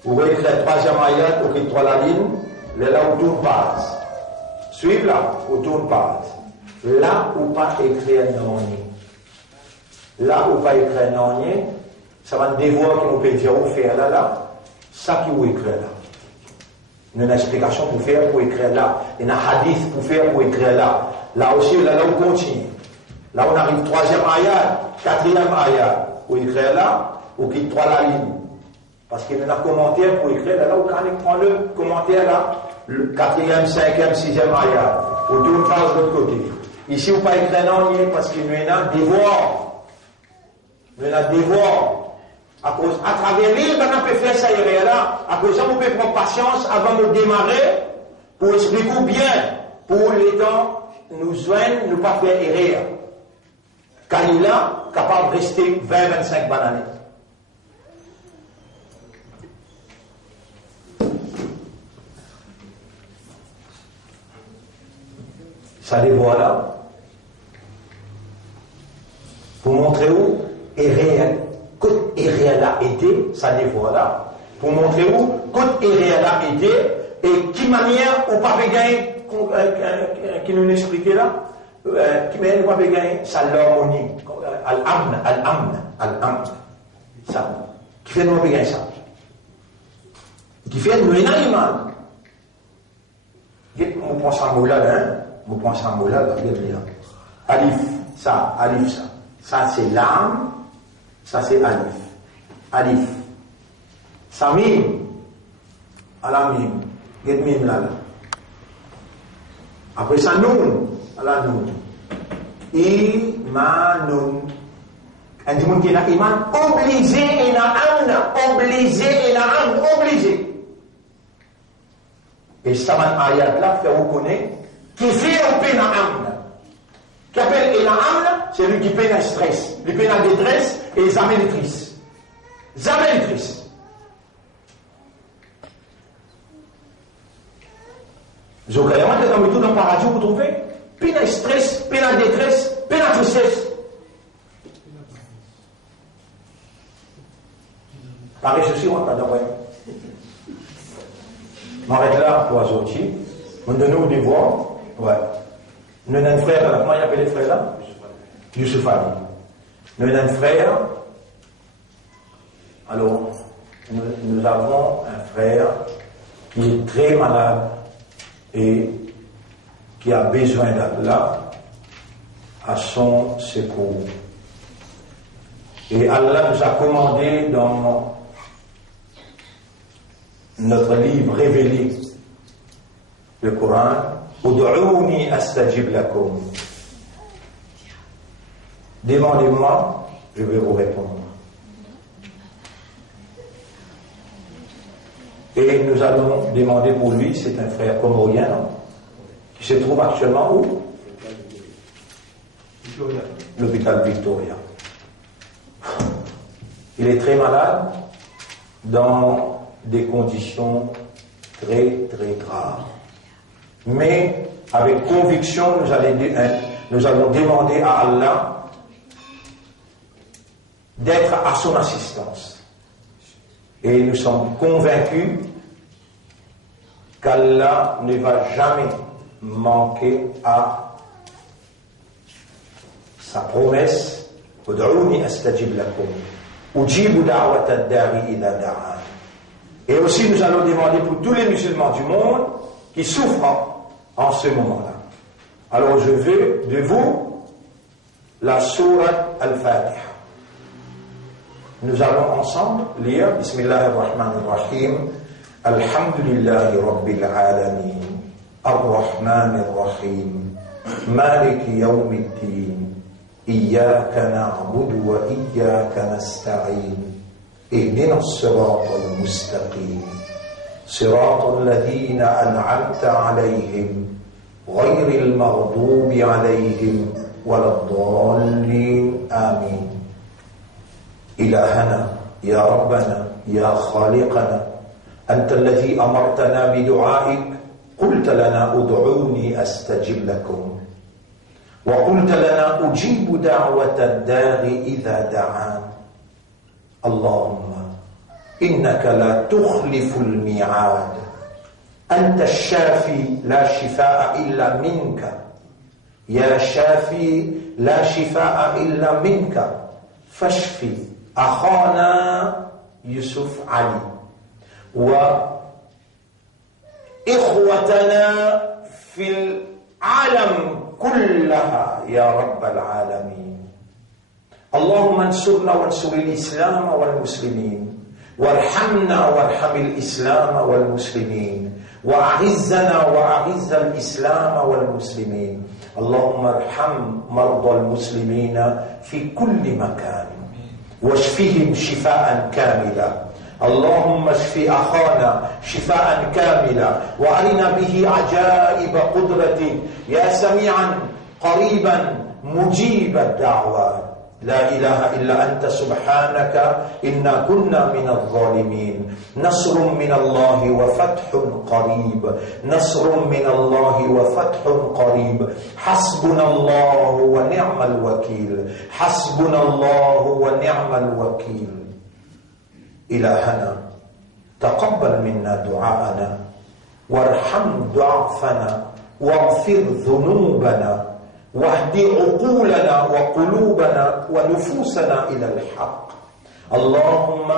On écrit 3e ayat, on quitte 3 la ligne. Là où tourne passe. Suivez là, on tourne passe. Là où pas écrire non. Là où pas écrire non. Ça va un devoir qui nous peut dire où faire là, ça qui vous écrit là. une explication pour faire, pour écrire là. Il y a un hadith pour faire, pour écrire là. Là aussi, là on continue. Là on arrive 3e ayat, 4e ayat. Pour écrire là, ou quitte 3 la ligne. Parce qu'il y a un commentaire pour écrire là, où quand il prend le commentaire là, le 4e, 5e, 6e ayat. Ou d'une phrase de l'autre côté. Ici, on ne peut pas écrire non, parce qu'il y a un devoir. Il y a un devoir. À travers l'île, on peut faire ça là. À cause de ça, on peut prendre patience avant de démarrer pour expliquer bien, pour les temps nous joindre, ne pas faire erreur. Car il est là, capable de rester 20-25 bananes. Ça les voilà. Pour montrer où est réel. Côte est réel a été, ça les voilà. Pour montrer où côte est réel a été et qui manière ou pas gagner, qui nous expliquait là, qui manière ou pas gagner, ça l'harmonie. Al-amn. Ça. Qui fait nous gagner ça. Qui fait nous un animal. On prend ça mot là, hein. Vous pensez en mot là, alif, ça. Ça c'est l'âme, ça c'est alif. Ça mime, à la mime, get mime là. Après ça, noun, à la noun. Imanun. Un monde qui a iman, obligé et na amna, obligé. Et ça m'a ayat là, fait reconnaître qui fait un peine à âme. Qui appelle et âme, c'est lui qui peine à stress, lui peine à détresse et jamais les tristes. Jamais les tristes. Zoukayama, c'est comme tout dans le paradis, vous trouvez peine à stress, peine à détresse, peine à tristesse. Pareil, ceci, on va pas d'envoyer. M'arrête là pour Azoti. On donne nous des voix. Ouais. Nous avons un frère, comment il appelle les frères là? Youssef Ali. Nous avons un frère. Alors, nous avons un frère qui est très malade et qui a besoin d'Allah à son secours. Et Allah nous a commandé dans notre livre révélé, le Coran, Ud'ouni astajib lakum. Demandez-moi, je vais vous répondre. Et nous allons demander pour lui, c'est un frère comorien, qui se trouve actuellement où? L'hôpital Victoria. Il est très malade, dans des conditions très très graves. Mais avec conviction, nous allons demander à Allah d'être à son assistance. Et nous sommes convaincus qu'Allah ne va jamais manquer à sa promesse. Ud'ouni astajib lakum. Ujibu da'wata ad-da'i idha da'an. Et aussi nous allons demander pour tous les musulmans du monde qui souffrent en ce moment-là. Alors je veux de vous la sourate Al-Fatiha. Nous allons ensemble lire Bismillahir-Rahmanir-Rahim. Alhamdulillahi Rabbil Alamin. Ar-Rahmanir-Rahim. Maliki Yawmiddin. Iyyaka na'budu wa iyyaka nasta'in. اهدنا الصراط المستقيم صراط الذين أنعمت عليهم غير المغضوب عليهم ولا الضالين آمين. إلهنا يا ربنا يا خالقنا أنت الذي أمرتنا بدعائك قلت لنا ادعوني أستجب لكم وقلت لنا أجيب دعوة الداع إذا دعان. اللهم إنك لا تخلف الميعاد. أنت الشافي لا شفاء إلا منك. يا شافي لا شفاء إلا منك. فاشفي أخانا يوسف علي إخوتنا في العالم كلها يا رب العالمين. اللهم انصرنا وانصر الإسلام والمسلمين، وارحمنا وارحم الإسلام والمسلمين، وأعزنا وأعز الإسلام والمسلمين. اللهم ارحم مرضى المسلمين في كل مكان واشفهم شفاء كاملا. اللهم اشف أخانا شفاء كاملا، وأرنا به عجائب قدرتك يا سميعا قريبا مجيب الدعوات. لا إله إلا أنت سبحانك إنا كنا من الظالمين. نصر من الله وفتح قريب، نصر من الله وفتح قريب. حسبنا الله ونعم الوكيل، حسبنا الله ونعم الوكيل. إلهنا تقبل منا دعاءنا، وارحم ضعفنا، واغفر ذنوبنا، واهد عقولنا وقلوبنا ونفوسنا إلى الحق. اللهم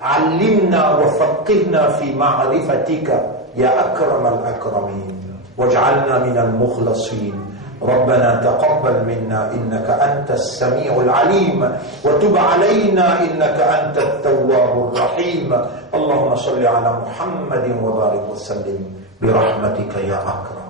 علمنا وفقهنا في معرفتك يا أكرم الأكرمين، واجعلنا من المخلصين. ربنا تقبل منا إنك أنت السميع العليم، وتب علينا إنك أنت التواب الرحيم. اللهم صل على محمد وبارك وسلم برحمتك يا أكرم.